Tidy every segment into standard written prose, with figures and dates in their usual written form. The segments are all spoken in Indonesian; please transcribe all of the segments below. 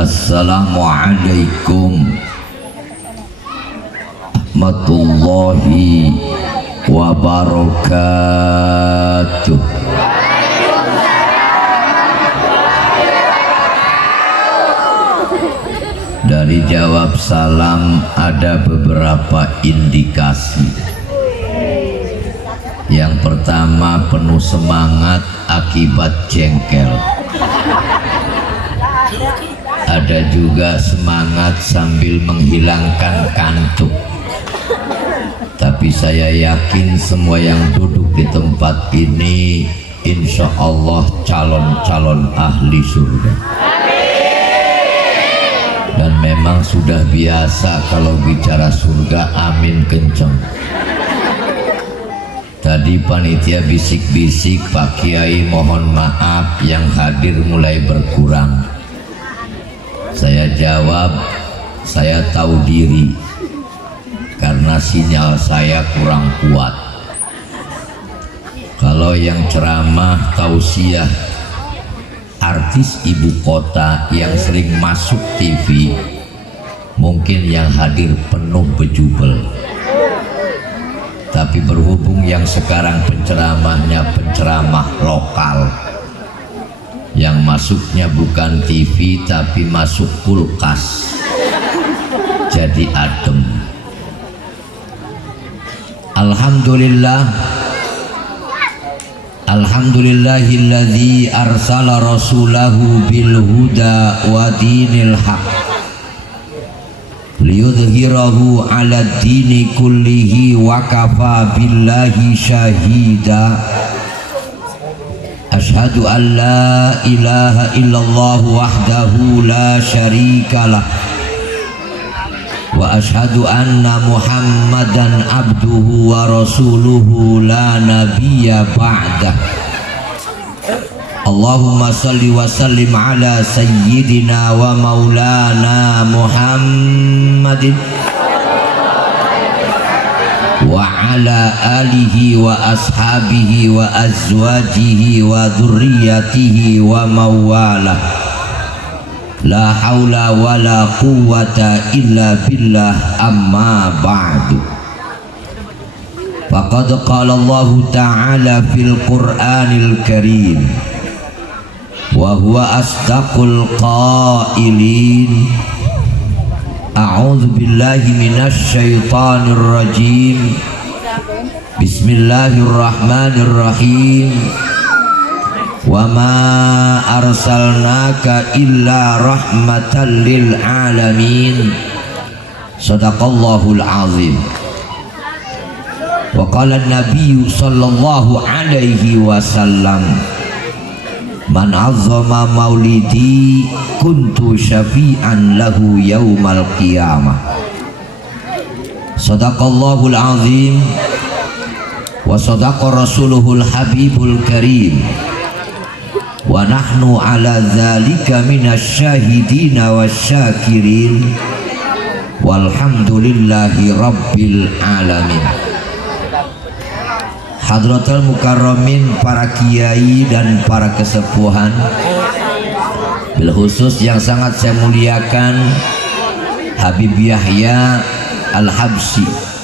Assalamualaikum warahmatullahi wabarakatuh. Dari jawab salam ada beberapa indikasi. Yang pertama, penuh semangat akibat jengkel. Ada juga semangat sambil menghilangkan kantuk. Tapi saya yakin semua yang duduk di tempat ini insya Allah calon-calon ahli surga. Dan memang sudah biasa kalau bicara surga amin kenceng. Tadi panitia bisik-bisik, Pak Kiai mohon maaf yang hadir mulai berkurang. Saya jawab, saya tahu diri karena sinyal saya kurang kuat. Kalau yang ceramah tausiah artis ibu kota yang sering masuk TV, mungkin yang hadir penuh bejubel. Tapi berhubung yang sekarang penceramahnya penceramah lokal, yang masuknya bukan TV tapi masuk kulkas, jadi adem. Alhamdulillah, alhamdulillahilladzi arsala rasulahu bil huda wa dinil haq liyudhhirahu ala dini kullihi wa kafa billahi syahida. Asyhadu an la ilaha illallah wahdahu la syarikalah wa asyhadu anna muhammadan abduhu wa rasuluhu la nabiyya ba'dah. Allahumma salli wa sallim ala sayyidina wa maulana Muhammadin wa ala alihi wa ashabihi wa azwajihi wa dhurriyyatihi wa mawalah. La haula wa la quwwata illa billah, amma ba'du. Faqad qala Allah ta'ala fil Qur'anil Karim wa huwa asdaqul qailin. A'udzu billahi minasy syaithanir rajim. Bismillahirrahmanirrahim. Wa ma arsalnaka illa rahmatan lil alamin. Shadaqallahul azim. Wa qala an-nabiy sallallahu alaihi wasallam, man azzama maulidi kuntu syafi'an lahu yaumal qiyamah. Shadaqallahul azim wa sadaqa rasuluhul habibul karim. Wa nahnu ala dzalika minasyahidina wasyakirin walhamdulillahi rabbil alamin. Hadratul mukarramin, para kiai dan para kesepuhan, bil khusus yang sangat saya muliakan Habib Yahya Al-Habsyi.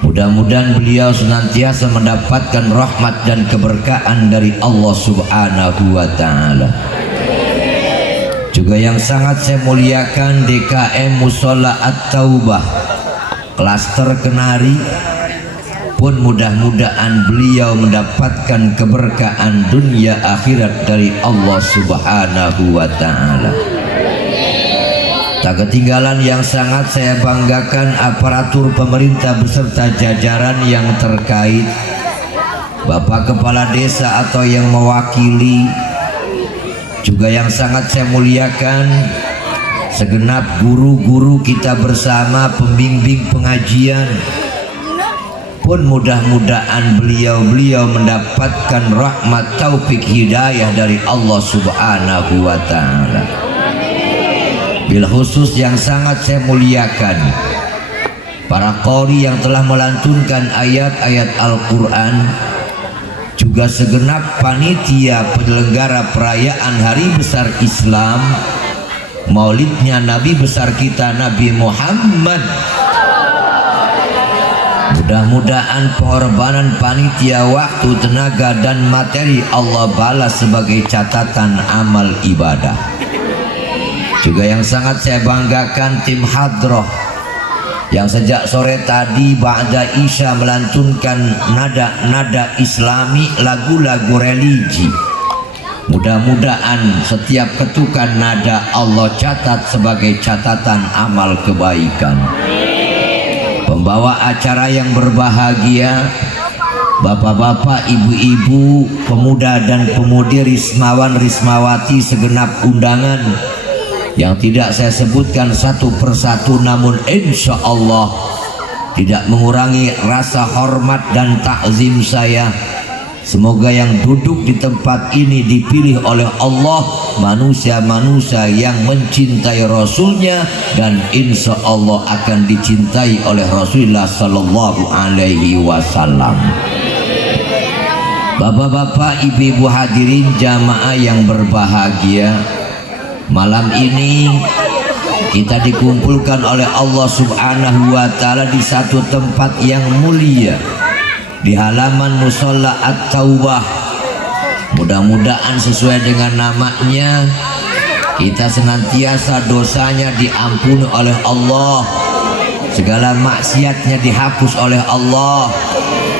Mudah-mudahan beliau senantiasa mendapatkan rahmat dan keberkahan dari Allah Subhanahu wa ta'ala. Juga yang sangat saya muliakan DKM Mushola At-Taubah Klaster Kenari, pun mudah-mudahan beliau mendapatkan keberkahan dunia akhirat dari Allah Subhanahu wa ta'ala. Tak ketinggalan yang sangat saya banggakan aparatur pemerintah beserta jajaran yang terkait, Bapak Kepala Desa atau yang mewakili. Juga yang sangat saya muliakan segenap guru-guru kita bersama, pembimbing pengajian. Pun mudah-mudahan beliau mendapatkan rahmat taufik hidayah dari Allah Subhanahu wa ta'ala. Bil khusus yang sangat saya muliakan para qori yang telah melantunkan ayat-ayat Al-Quran, juga segenap panitia penyelenggara perayaan Hari Besar Islam maulidnya Nabi besar kita Nabi Muhammad. Mudah-mudahan pengorbanan panitia waktu, tenaga dan materi Allah balas sebagai catatan amal ibadah. Juga yang sangat saya banggakan tim hadroh yang sejak sore tadi ba'da isya melantunkan nada-nada islami, lagu-lagu religi. Mudah-mudahan setiap ketukan nada Allah catat sebagai catatan amal kebaikan. Pembawa acara yang berbahagia, bapak-bapak, ibu-ibu, pemuda dan pemudi Rismawan Rismawati, segenap undangan yang tidak saya sebutkan satu persatu, namun insya Allah tidak mengurangi rasa hormat dan takzim saya. Semoga yang duduk di tempat ini dipilih oleh Allah manusia-manusia yang mencintai Rasulnya dan insya Allah akan dicintai oleh Rasulullah Sallallahu Alaihi Wasallam. Bapak-bapak, ibu-ibu hadirin jamaah yang berbahagia, malam ini kita dikumpulkan oleh Allah Subhanahu wa Ta'ala di satu tempat yang mulia, di halaman Musola At-Taubah. Mudah-mudahan sesuai dengan namanya, kita senantiasa dosanya diampuni oleh Allah, segala maksiatnya dihapus oleh Allah,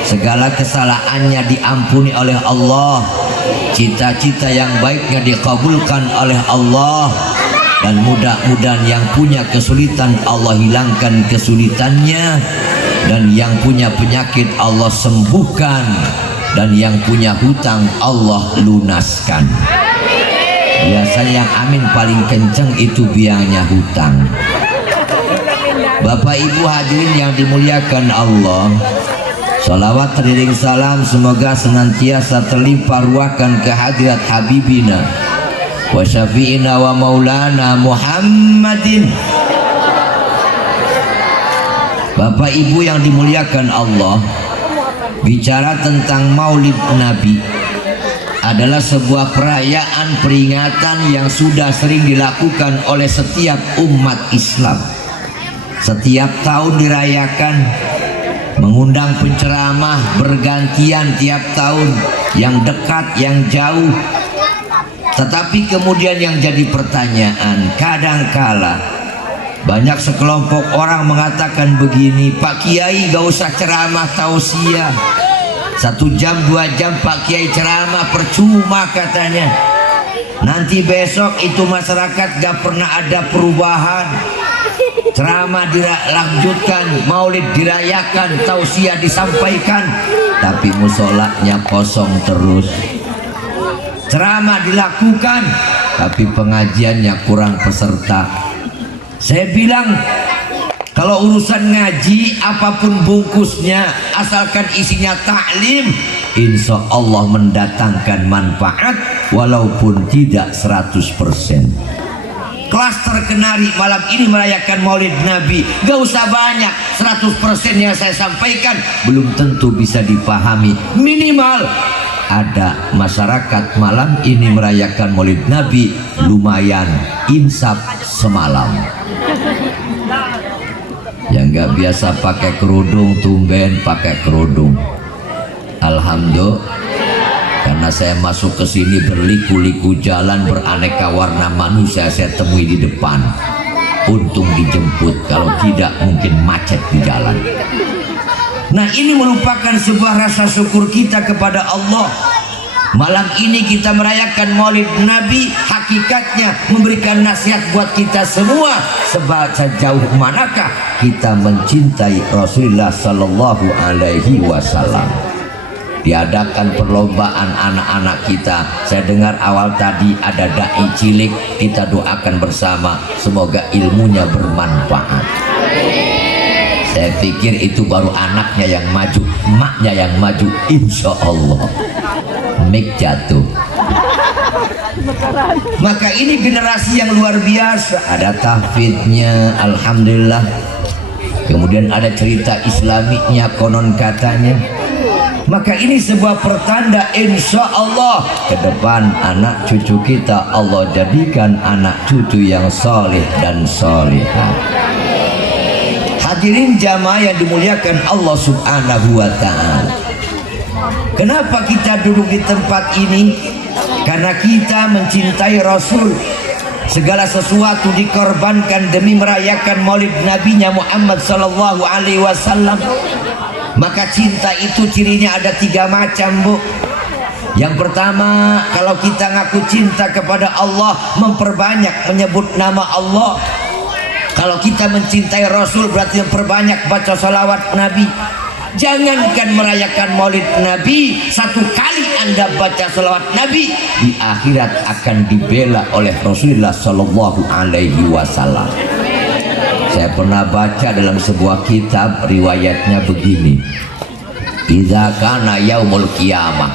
segala kesalahannya diampuni oleh Allah, cita-cita yang baiknya dikabulkan oleh Allah, dan mudah-mudahan yang punya kesulitan Allah hilangkan kesulitannya, dan yang punya penyakit Allah sembuhkan, dan yang punya hutang Allah lunaskan. Biasanya yang amin paling kenceng itu biangnya hutang. Bapak ibu hadirin yang dimuliakan Allah, salawat teriring salam semoga senantiasa terlimpah ruahkan ke hadirat Habibina wa syafi'ina wa maulana Muhammadin. Bapak ibu yang dimuliakan Allah, bicara tentang maulid Nabi adalah sebuah perayaan peringatan yang sudah sering dilakukan oleh setiap umat Islam. Setiap tahun dirayakan, mengundang penceramah bergantian tiap tahun, yang dekat, yang jauh. Tetapi kemudian yang jadi pertanyaan, kadangkala banyak sekelompok orang mengatakan begini, Pak Kiai gak usah ceramah tausiah, 1 jam 2 jam Pak Kiai ceramah percuma katanya, nanti besok itu masyarakat gak pernah ada perubahan. Ceramah dilanjutkan, maulid dirayakan, tausiah disampaikan, tapi musolanya kosong terus. Ceramah dilakukan, tapi pengajiannya kurang peserta. Saya bilang, kalau urusan ngaji apapun bungkusnya, asalkan isinya taklim, insya Allah mendatangkan manfaat walaupun tidak 100%. Klaster Kenari malam ini merayakan maulid Nabi, gak usah banyak, 100% yang saya sampaikan belum tentu bisa dipahami. Minimal ada masyarakat malam ini merayakan maulid Nabi lumayan insaf semalam. Yang gak biasa pakai kerudung tumben pakai kerudung. Alhamdulillah, karena saya masuk ke sini berliku-liku jalan beraneka warna manusia saya temui di depan. Untung dijemput, kalau tidak mungkin macet di jalan. Nah, ini merupakan sebuah rasa syukur kita kepada Allah. Malam ini kita merayakan maulid Nabi, hakikatnya memberikan nasihat buat kita semua. Sebab sejauh manakah kita mencintai Rasulullah Sallallahu Alaihi Wasallam. Diadakan perlombaan anak-anak kita. Saya dengar awal tadi ada dai cilik, kita doakan bersama semoga ilmunya bermanfaat. Saya pikir itu baru anaknya yang maju, emaknya yang maju, insya Allah. Mik jatuh. Maka ini generasi yang luar biasa. Ada tahfidnya, alhamdulillah. Kemudian ada cerita islaminya konon katanya. Maka ini sebuah pertanda insya Allah ke depan anak cucu kita Allah jadikan anak cucu yang soleh dan solehah. Hadirin jamaah yang dimuliakan Allah subhanahu wa ta'ala, kenapa kita duduk di tempat ini? Karena kita mencintai Rasul. Segala sesuatu dikorbankan demi merayakan maulid nabinya Muhammad sallallahu alaihi wasallam. Maka cinta itu cirinya ada 3 macam, Bu. Yang pertama, kalau kita ngaku cinta kepada Allah, memperbanyak menyebut nama Allah. Kalau kita mencintai Rasul berarti memperbanyak baca salawat Nabi. Jangankan merayakan maulid Nabi, 1 kali Anda baca salawat Nabi, di akhirat akan dibela oleh Rasulullah Sallallahu Alaihi Wasallam. Saya pernah baca dalam sebuah kitab, riwayatnya begini: idza kana yaumul qiyamah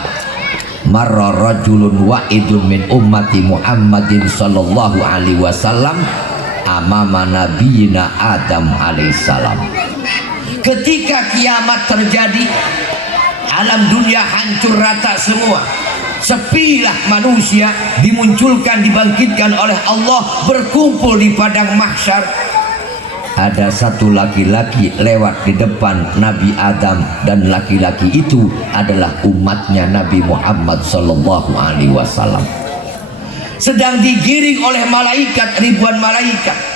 marra rajulun wa'idun min ummati Muhammadin sallallahu alaihi wasallam amama nabiyina Adam alaihissalam. Ketika kiamat terjadi, alam dunia hancur rata semua, sepilah manusia, dimunculkan, dibangkitkan oleh Allah, berkumpul di padang mahsyar. Ada satu laki-laki lewat di depan Nabi Adam, dan laki-laki itu adalah umatnya Nabi Muhammad sallallahu alaihi wasallam. Sedang digiring oleh malaikat, ribuan malaikat.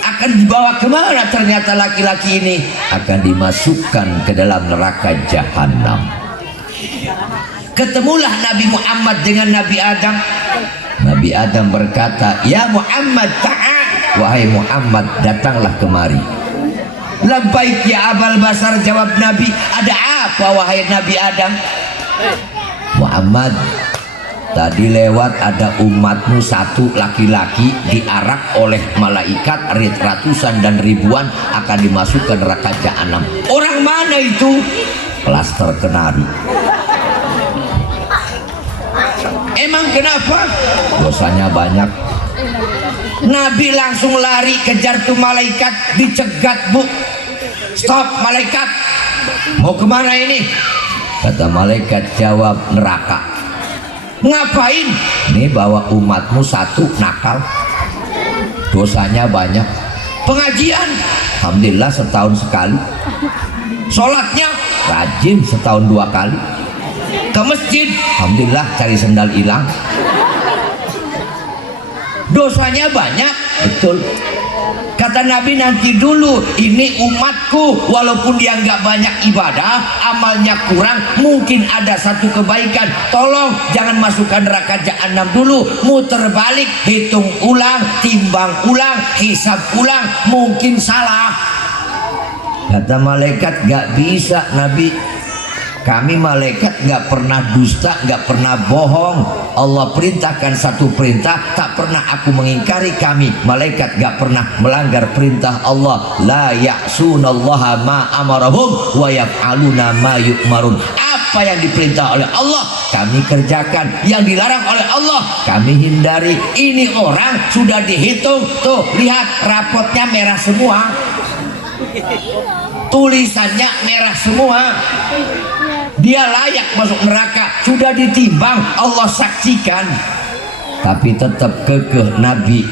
Akan dibawa kemana? Ternyata laki-laki ini akan dimasukkan ke dalam neraka jahanam. Ketemulah Nabi Muhammad dengan Nabi Adam. Nabi Adam berkata, ya Muhammad ta'al, wahai Muhammad datanglah kemari. Labbaik ya Abal Basar, jawab Nabi. Ada apa wahai Nabi Adam? Muhammad, tadi lewat ada umatmu satu laki-laki diarak oleh malaikat, ratusan dan ribuan akan dimasukkan neraka jahanam. Orang mana itu? Klaster kenari. Emang kenapa? Dosanya banyak. Nabi langsung lari kejar tuh malaikat, dicegat, Bu. Stop malaikat, mau kemana ini? Kata malaikat jawab, neraka. Ngapain? Nih bawa umatmu satu nakal, dosanya banyak. Pengajian, alhamdulillah setahun sekali. Sholatnya rajin setahun 2 kali. Ke masjid, alhamdulillah cari sendal hilang. Dosanya banyak, betul. Kata Nabi, nanti dulu, ini umatku, walaupun dia nggak banyak ibadah, amalnya kurang, mungkin ada satu kebaikan. Tolong jangan masukkan neraka jahanam dulu, muter balik, hitung ulang, timbang ulang, hisab ulang, mungkin salah. Kata malaikat, nggak bisa Nabi. Kami malaikat nggak pernah dusta, nggak pernah bohong. Allah perintahkan satu perintah, tak pernah aku mengingkari. Kami malaikat nggak pernah melanggar perintah Allah. La ya'sunallaha ma amarahum wa yaf'aluna ma yu'marun. Apa yang diperintah oleh Allah kami kerjakan, yang dilarang oleh Allah kami hindari. Ini orang sudah dihitung, tuh lihat rapotnya merah semua, tulisannya merah semua. Dia layak masuk neraka, sudah ditimbang, Allah saksikan. Tapi tetap kekeh Nabi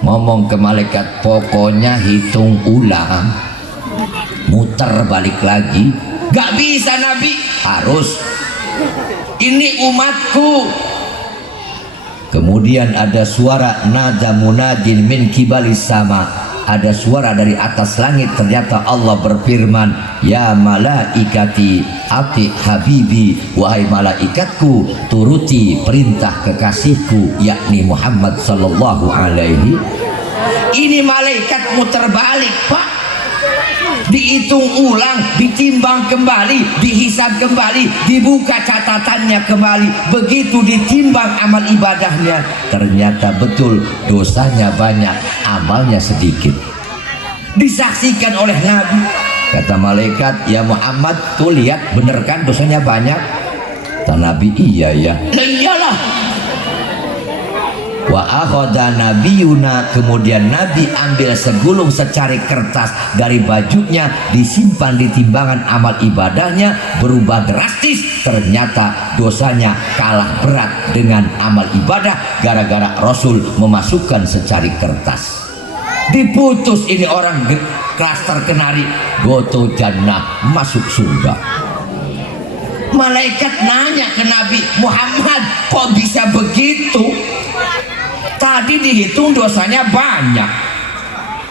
ngomong ke malaikat, pokoknya hitung ulang, muter balik lagi. Gak bisa Nabi, harus. Ini umatku. Kemudian ada suara nada munadin min kibalis sama. Ada suara dari atas langit, ternyata Allah berfirman, ya malaikati ati habibi, wahai malaikatku turuti perintah kekasihku yakni Muhammad sallallahu alaihi. Ini malaikat muter balik, Pak, dihitung ulang, ditimbang kembali, dihisab kembali, dibuka catatannya kembali. Begitu ditimbang amal ibadahnya, ternyata betul dosanya banyak, amalnya sedikit. Disaksikan oleh Nabi. Kata malaikat, ya Muhammad, tuh lihat bener kan dosanya banyak? Kata Nabi, iya ya. Iyalah. Wa akhadha nabiyuna, kemudian Nabi ambil segulung secari kertas dari bajunya, disimpan di timbangan amal ibadahnya, berubah drastis. Ternyata dosanya kalah berat dengan amal ibadah gara-gara Rasul memasukkan secari kertas. Diputus ini orang klaster kenari, goto jannah, masuk surga. Malaikat nanya ke Nabi Muhammad, kok bisa begitu? Tadi dihitung dosanya banyak,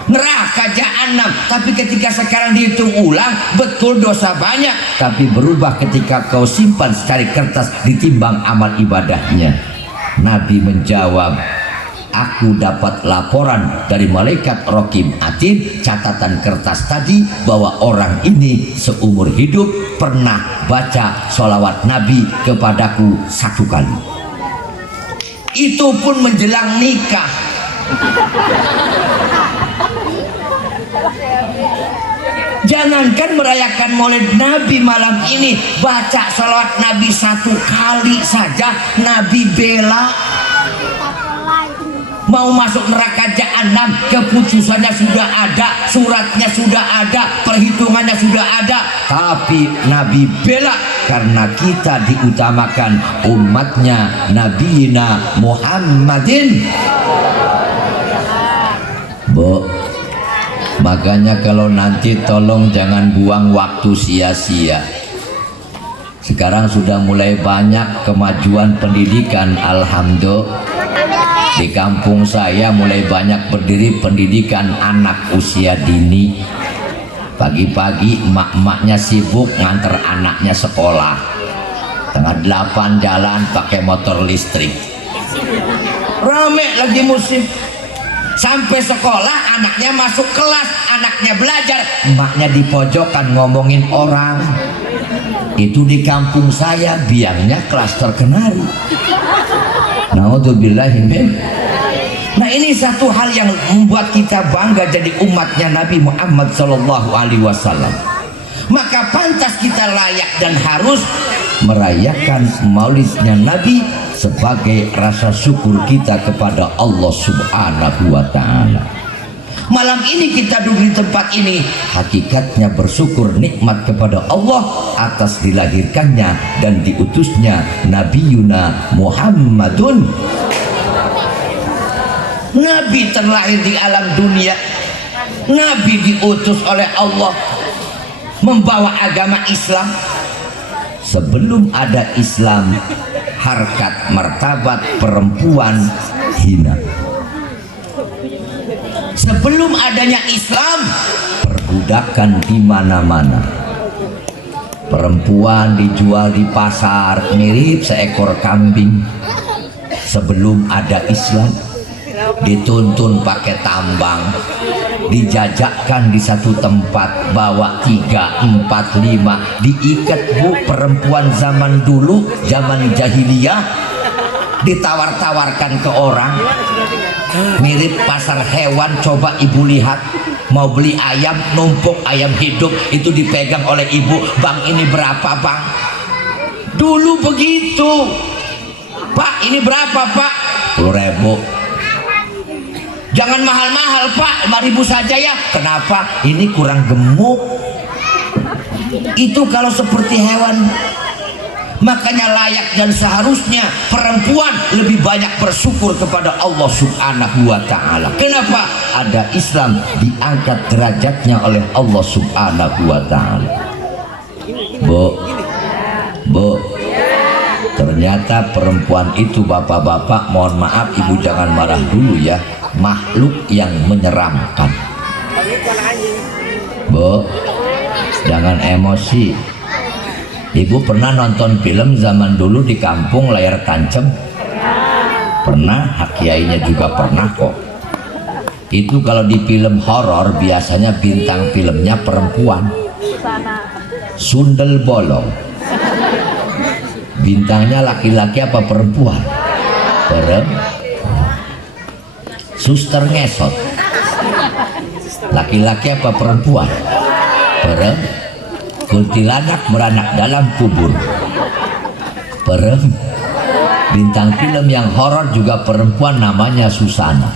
neraka jahanam, tapi ketika sekarang dihitung ulang, betul dosa banyak, tapi berubah ketika kau simpan secari kertas ditimbang amal ibadahnya. Nabi menjawab, aku dapat laporan dari malaikat Raqib Atid, catatan kertas tadi, bahwa orang ini seumur hidup pernah baca sholawat Nabi kepadaku 1 kali. Itu pun menjelang nikah. Jangankan merayakan maulid Nabi malam ini, baca sholawat Nabi 1 kali saja Nabi bela. Mau masuk neraka jahanam, keputusannya sudah ada, suratnya sudah ada, perhitungannya sudah ada, tapi Nabi bela karena kita diutamakan umatnya Nabiina Muhammadin. Bu, makanya kalau nanti tolong jangan buang waktu sia-sia. Sekarang sudah mulai banyak kemajuan pendidikan, alhamdulillah. Di kampung saya mulai banyak berdiri pendidikan anak usia dini. Pagi-pagi emak-emaknya sibuk nganter anaknya sekolah. Tengah 8 jalan pakai motor listrik. Rame lagi musim. Sampai sekolah anaknya masuk kelas, anaknya belajar, emaknya di pojokan ngomongin orang. Itu di kampung saya biangnya klaster kenari. Naudzubillahimin. Nah, ini satu hal yang membuat kita bangga jadi umatnya Nabi Muhammad SAW. Maka pantas kita layak dan harus merayakan maulidnya Nabi sebagai rasa syukur kita kepada Allah Subhanahu wa Ta'ala. Malam ini kita duduk di tempat ini, hakikatnya bersyukur nikmat kepada Allah atas dilahirkannya dan diutusnya Nabiyuna Muhammadun. Nabi terlahir di alam dunia, Nabi diutus oleh Allah membawa agama Islam. Sebelum ada Islam, harkat martabat perempuan hina. Sebelum adanya Islam, perbudakan di mana-mana. Perempuan dijual di pasar mirip seekor kambing. Sebelum ada Islam, dituntun pakai tambang, dijajakkan di satu tempat, bawa 3, 4, 5, diikat. Bu, perempuan zaman dulu, zaman jahiliyah, ditawar-tawarkan ke orang, mirip pasar hewan. Coba ibu lihat, mau beli ayam, numpuk ayam hidup, itu dipegang oleh ibu. Bang, ini berapa bang? Dulu begitu. Pak, ini berapa pak? 10.000. Jangan mahal-mahal pak, 5.000 saja ya. Kenapa? Ini kurang gemuk. Itu kalau seperti hewan. Makanya layak dan seharusnya perempuan lebih banyak bersyukur kepada Allah Subhanahu wa Ta'ala. Kenapa? Ada Islam, diangkat derajatnya oleh Allah Subhanahu wa Ta'ala. Bu, ternyata perempuan itu, bapak-bapak, mohon maaf ibu jangan marah dulu ya, makhluk yang menyeramkan. Bu, jangan emosi. Ibu pernah nonton film zaman dulu di kampung layar tancap? Pernah, hak kiainya juga pernah kok. Itu kalau di film horor biasanya bintang filmnya perempuan. Sundel bolong. Bintangnya laki-laki apa perempuan? Suster ngesot. Laki-laki apa perempuan? Kuntilanak beranak dalam kubur. Bintang film yang horor juga perempuan, namanya Susana.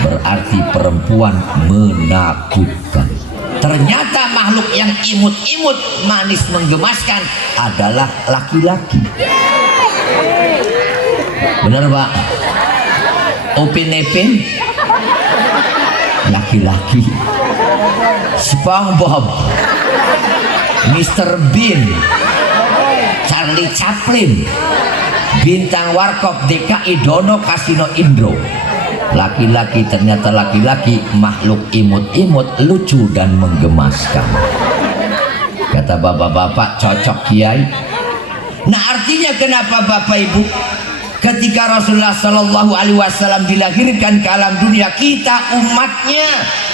Berarti perempuan menakutkan. Ternyata makhluk yang imut-imut, manis, menggemaskan adalah laki-laki. Benar Pak? Upin Ipin laki-laki. SpongeBob, Mr. Bean, Charlie Chaplin, bintang warkop DKI Dono Kasino Indro, laki-laki. Ternyata laki-laki, makhluk imut-imut, lucu dan menggemaskan. Kata bapak-bapak, cocok Kiai. Nah, artinya kenapa Bapak Ibu, ketika Rasulullah Shallallahu Alaihi Wasallam dilahirkan ke alam dunia, kita umatnya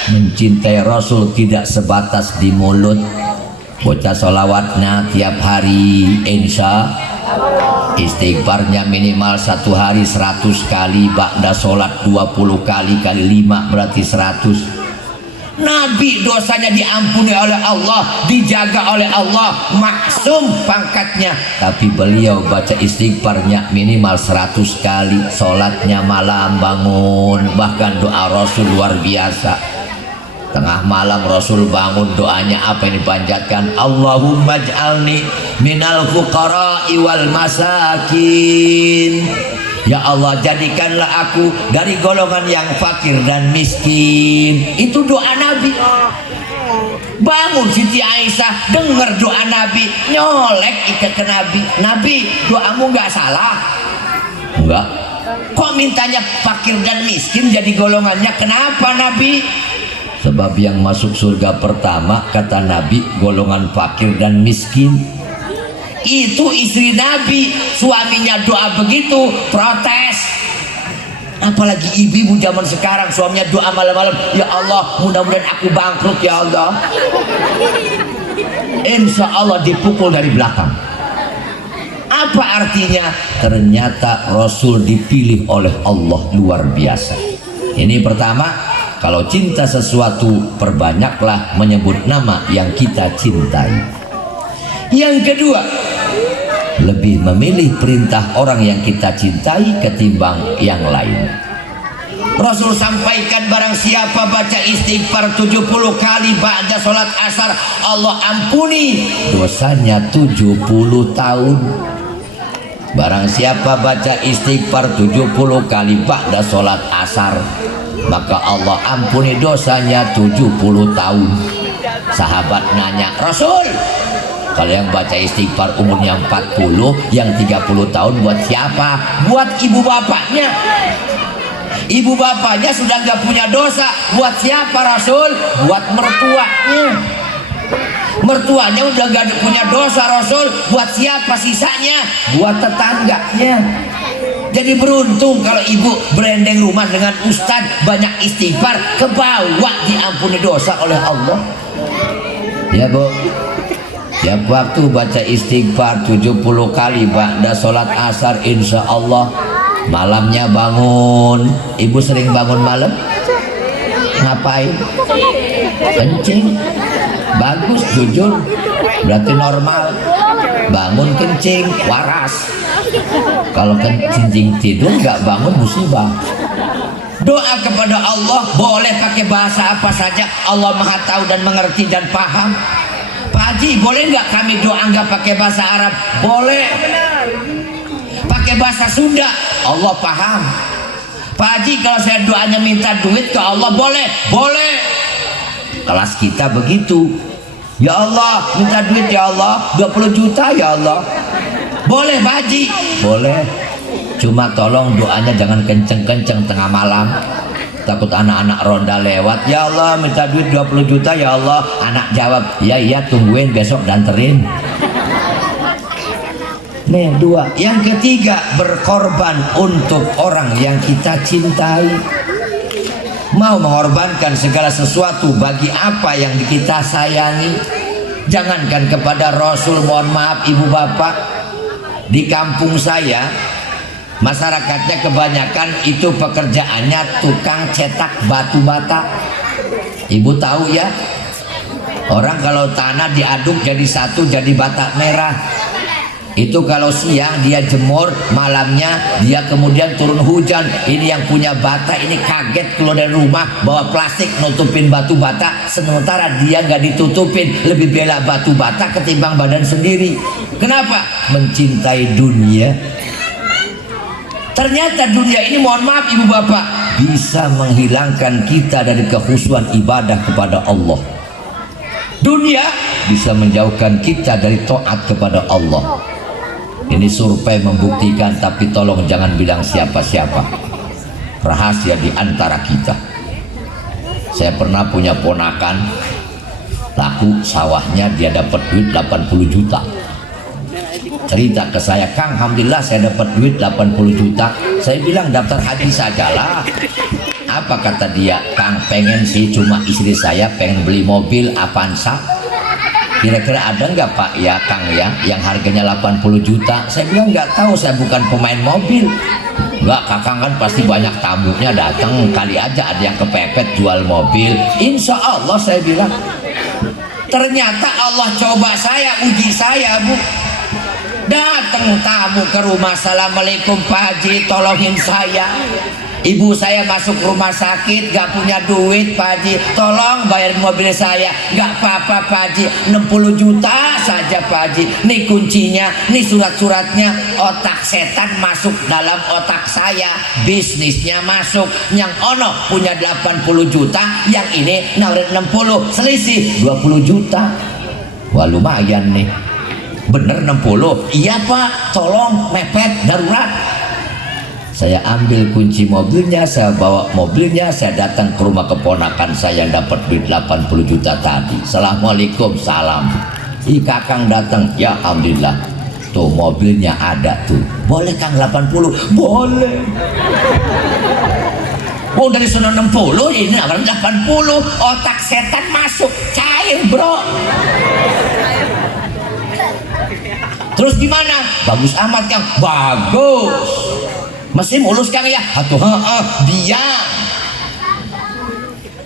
mencintai Rasul tidak sebatas di mulut, baca sholawatnya tiap hari, insya istighfarnya minimal 1 hari 100 kali, ba'da sholat 20 kali, kali 5 berarti 100. Nabi dosanya diampuni oleh Allah, dijaga oleh Allah, maksum pangkatnya, tapi beliau baca istighfarnya minimal 100 kali, sholatnya malam bangun, bahkan doa Rasul luar biasa. Tengah malam Rasul bangun, doanya apa yang dipanjatkan? Allahumma ij'alni minal fuqara'i wal masakin. Ya Allah, jadikanlah aku dari golongan yang fakir dan miskin. Itu doa Nabi. Bangun Siti Aisyah, dengar doa Nabi, nyolek ikat ke Nabi. Nabi, doamu nggak salah. Enggak. Kok mintanya fakir dan miskin jadi golongannya? Kenapa Nabi? Sebab yang masuk surga pertama, kata Nabi, golongan fakir dan miskin. Itu istri Nabi, suaminya doa begitu, protes. Apalagi ibu-ibu zaman sekarang, suaminya doa malam-malam, ya Allah mudah-mudahan aku bangkrut ya Allah. Insya Allah dipukul dari belakang. Apa artinya? Ternyata Rasul dipilih oleh Allah, luar biasa. Ini pertama, kalau cinta sesuatu perbanyaklah menyebut nama yang kita cintai. Yang kedua, lebih memilih perintah orang yang kita cintai ketimbang yang lain. Rasul sampaikan, barang siapa baca istighfar 70 kali ba'da sholat asar, Allah ampuni dosanya 70 tahun. Barang siapa baca istighfar 70 kali ba'da sholat asar, maka Allah ampuni dosanya 70 tahun. Sahabat nanya, Rasul, kalau yang baca istighfar umurnya 40, yang 30 tahun buat siapa? Buat ibu bapaknya. Ibu bapaknya sudah nggak punya dosa, buat siapa Rasul? Buat mertuanya. Mertuanya udah nggak punya dosa Rasul, buat siapa sisanya? Buat tetangganya. Jadi beruntung kalau ibu berendeng rumah dengan ustadz, banyak istighfar, kebawa diampuni dosa oleh Allah. Ya Bu, tiap waktu baca istighfar 70 kali ba'da sholat asar, insya Allah malamnya bangun. Ibu sering bangun malam? Ngapain? Kencing. Bagus, jujur, berarti normal. Bangun kencing, waras. Kalau kencing tidur nggak bangun, musibah. Doa kepada Allah boleh pakai bahasa apa saja, Allah Maha tahu dan mengerti dan paham. Pak Haji, boleh nggak kami doa nggak pakai bahasa Arab? Boleh. Pakai bahasa Sunda, Allah paham. Pak Haji, kalau saya doanya minta duit ke Allah, boleh? Boleh. Kelas kita begitu. Ya Allah, minta duit ya Allah, 20 juta ya Allah. Boleh Pak Haji? Boleh. Cuma tolong doanya jangan kenceng-kenceng tengah malam, takut anak-anak ronda lewat. Ya Allah, minta duit 20 juta ya Allah. Anak jawab, ya iya, tungguin besok danterin. Nih, dua. Yang ketiga, berkorban untuk orang yang kita cintai. Mau mengorbankan segala sesuatu bagi apa yang kita sayangi. Jangankan kepada Rasul, mohon maaf ibu bapak, di kampung saya masyarakatnya kebanyakan itu pekerjaannya tukang cetak batu bata. Ibu tahu ya, orang kalau tanah diaduk jadi satu jadi bata merah. Itu kalau siang dia jemur, malamnya dia kemudian turun hujan. Ini yang punya bata ini kaget keluar dari rumah bawa plastik nutupin batu bata, sementara dia nggak ditutupin, lebih bela batu bata ketimbang badan sendiri. Kenapa? Mencintai dunia. Ternyata dunia ini, mohon maaf ibu bapak, bisa menghilangkan kita dari kekhusyuan ibadah kepada Allah. Dunia bisa menjauhkan kita dari taat kepada Allah. Ini survei membuktikan, tapi tolong jangan bilang siapa-siapa. Rahasia di antara kita. Saya pernah punya ponakan, laku sawahnya dia dapat duit 80 juta. Cerita ke saya, Kang, alhamdulillah saya dapat duit 80 juta. Saya bilang daftar haji sajalah. Apa kata dia? Kang, pengen sih, cuma istri saya pengen beli mobil Avanza. Kira-kira ada nggak Pak ya Kang ya yang harganya 80 juta? Saya bilang nggak tahu, saya bukan pemain mobil. Nggak, Kakang kan pasti banyak tamunya datang, kali aja ada yang kepepet jual mobil. Insya Allah, saya bilang. Ternyata Allah coba saya, uji saya Bu. Datang tamu ke rumah, assalamualaikum Pak Haji, tolongin saya. Ibu saya masuk rumah sakit, gak punya duit Pak Haji, tolong bayarin mobil saya. Gak apa-apa Pak Haji, 60 juta saja Pak Haji. Nih kuncinya, nih surat-suratnya. Otak setan masuk dalam otak saya, bisnisnya masuk. Yang ono punya 80 juta, yang ini nawarin 60, selisih 20 juta. Wah lumayan nih. Bener 60? Iya Pak, tolong mepet darurat. Saya ambil kunci mobilnya, saya bawa mobilnya, saya datang ke rumah keponakan saya yang dapat duit 80 juta tadi. Assalamualaikum, salam. Kakang datang, ya alhamdulillah. Tuh mobilnya ada tuh. Boleh Kang 80? Boleh. Oh dari sana 60, ini 80. Otak setan masuk, cair bro. Terus gimana? Bagus amat Kang. Bagus. Masih mulus Kang ya? Atuh biar.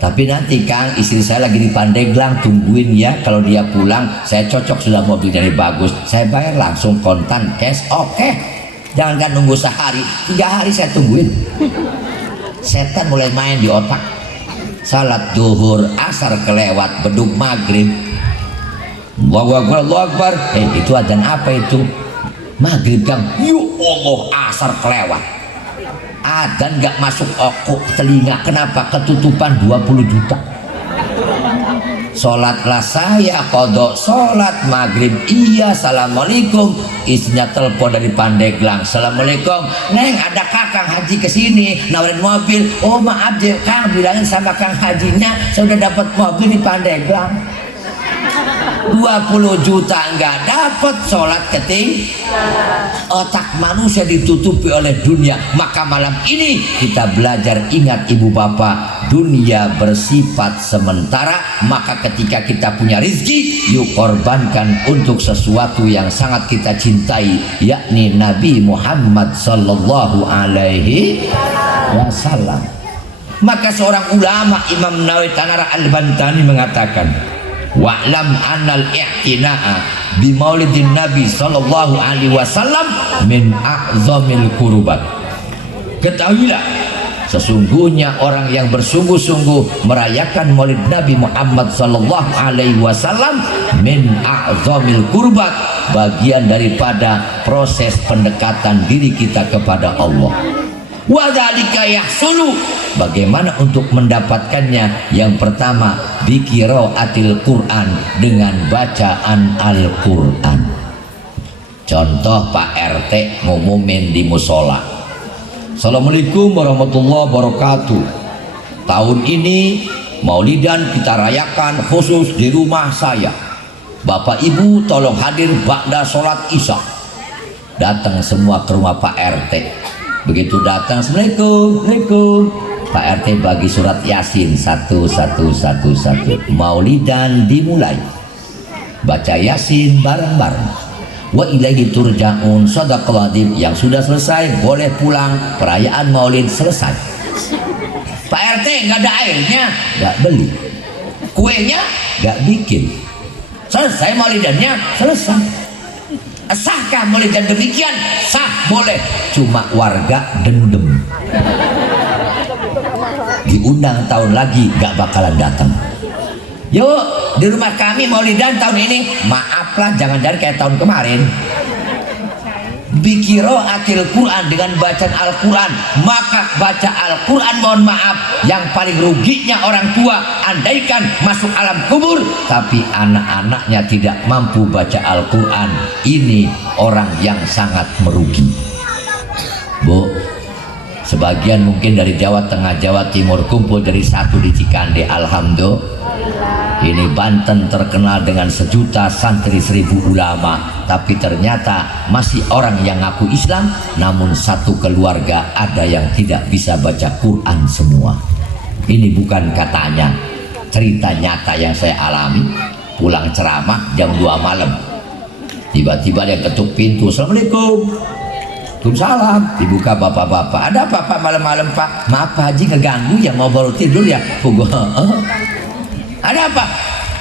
Tapi nanti Kang, istri saya lagi di Pandeglang, tungguin ya. Kalau dia pulang, saya cocok sudah mobil dari bagus. Saya bayar langsung kontan cash. Oke. Jangan kan nunggu sehari, 3 hari saya tungguin. Setan mulai main di otak. Salat duhur, asar kelewat, beduk maghrib. Allahu Akbar, Allahu Akbar. Itu adzan apa itu? Maghrib Kang. Ya Allah, asar kelewat. Adzan gak masuk okok telinga. Kenapa? Ketutupan 20 juta. Sholatlah saya kodok sholat maghrib. Iya, assalamualaikum. Istrinya telepon dari Pandeglang. Assalamualaikum, Neng, ada Kakang Haji kesini nawarin mobil. Oh maaf Kang, bilangin sama Kang Hajinya saya udah dapat mobil di Pandeglang. 20 juta enggak dapat, sholat keting. Otak manusia ditutupi oleh dunia. Maka malam ini kita belajar, ingat ibu bapak, dunia bersifat sementara. Maka ketika kita punya rezeki, yuk korbankan untuk sesuatu yang sangat kita cintai, yakni Nabi Muhammad sallallahu alaihi wasallam. Maka seorang ulama, Imam Nawawi Tanara Al-Bantani mengatakan, wa'lam annal i'tina'a bi maulidin nabi sallallahu alaihi wasallam min a'zamil qurbat. Ketahuilah, sesungguhnya orang yang bersungguh-sungguh merayakan maulid Nabi Muhammad sallallahu alaihi wasallam min a'zamil qurbat, bagian daripada proses pendekatan diri kita kepada Allah. Wa dzalika yahsulu, bagaimana untuk mendapatkannya? Yang pertama, biqiraatil Quran, dengan bacaan Al-Quran. Contoh Pak RT ngumumin di musola, Assalamualaikum warahmatullahi wabarakatuh, tahun ini maulidan kita rayakan khusus di rumah saya. Bapak Ibu tolong hadir ba'da sholat isya. Datang semua ke rumah Pak RT. Begitu datang, Assalamualaikum, Pak RT bagi surat Yasin 1111. Maulidan dimulai, baca Yasin bareng-bareng. Wa ilaihi turja'un, shadaqal adzim. Yang sudah selesai boleh pulang, perayaan maulid selesai. Pak RT nggak ada airnya, nggak beli. Kuenya nggak bikin. Selesai maulidannya, selesai. Sahkah boleh? Dan demikian sah boleh, cuma warga dendem. Diundang tahun lagi gak bakalan datang. Yuk di rumah kami maulidan tahun ini, maaflah jangan-jangan kayak tahun kemarin. Bikiro akil Quran dengan bacaan Al-Quran, maka baca Al-Quran mohon maaf yang paling ruginya orang tua. Andaikan masuk alam kubur tapi anak-anaknya tidak mampu baca Al-Quran, ini orang yang sangat merugi. Bu, sebagian mungkin dari Jawa Tengah, Jawa Timur kumpul dari satu di Cikande. Alhamdulillah, ini Banten terkenal dengan 1 juta santri 1000 ulama, tapi ternyata masih orang yang ngaku Islam, namun satu keluarga ada yang tidak bisa baca Quran semua. Ini bukan katanya, cerita nyata yang saya alami. Pulang ceramah jam 2 malam, tiba-tiba dia ketuk pintu. Assalamualaikum. Waalaikumsalam. Dibuka bapak-bapak. Ada apa pak malam-malam pak? Maaf Pak Haji keganggu ya, mau baru tidur ya? Ada apa?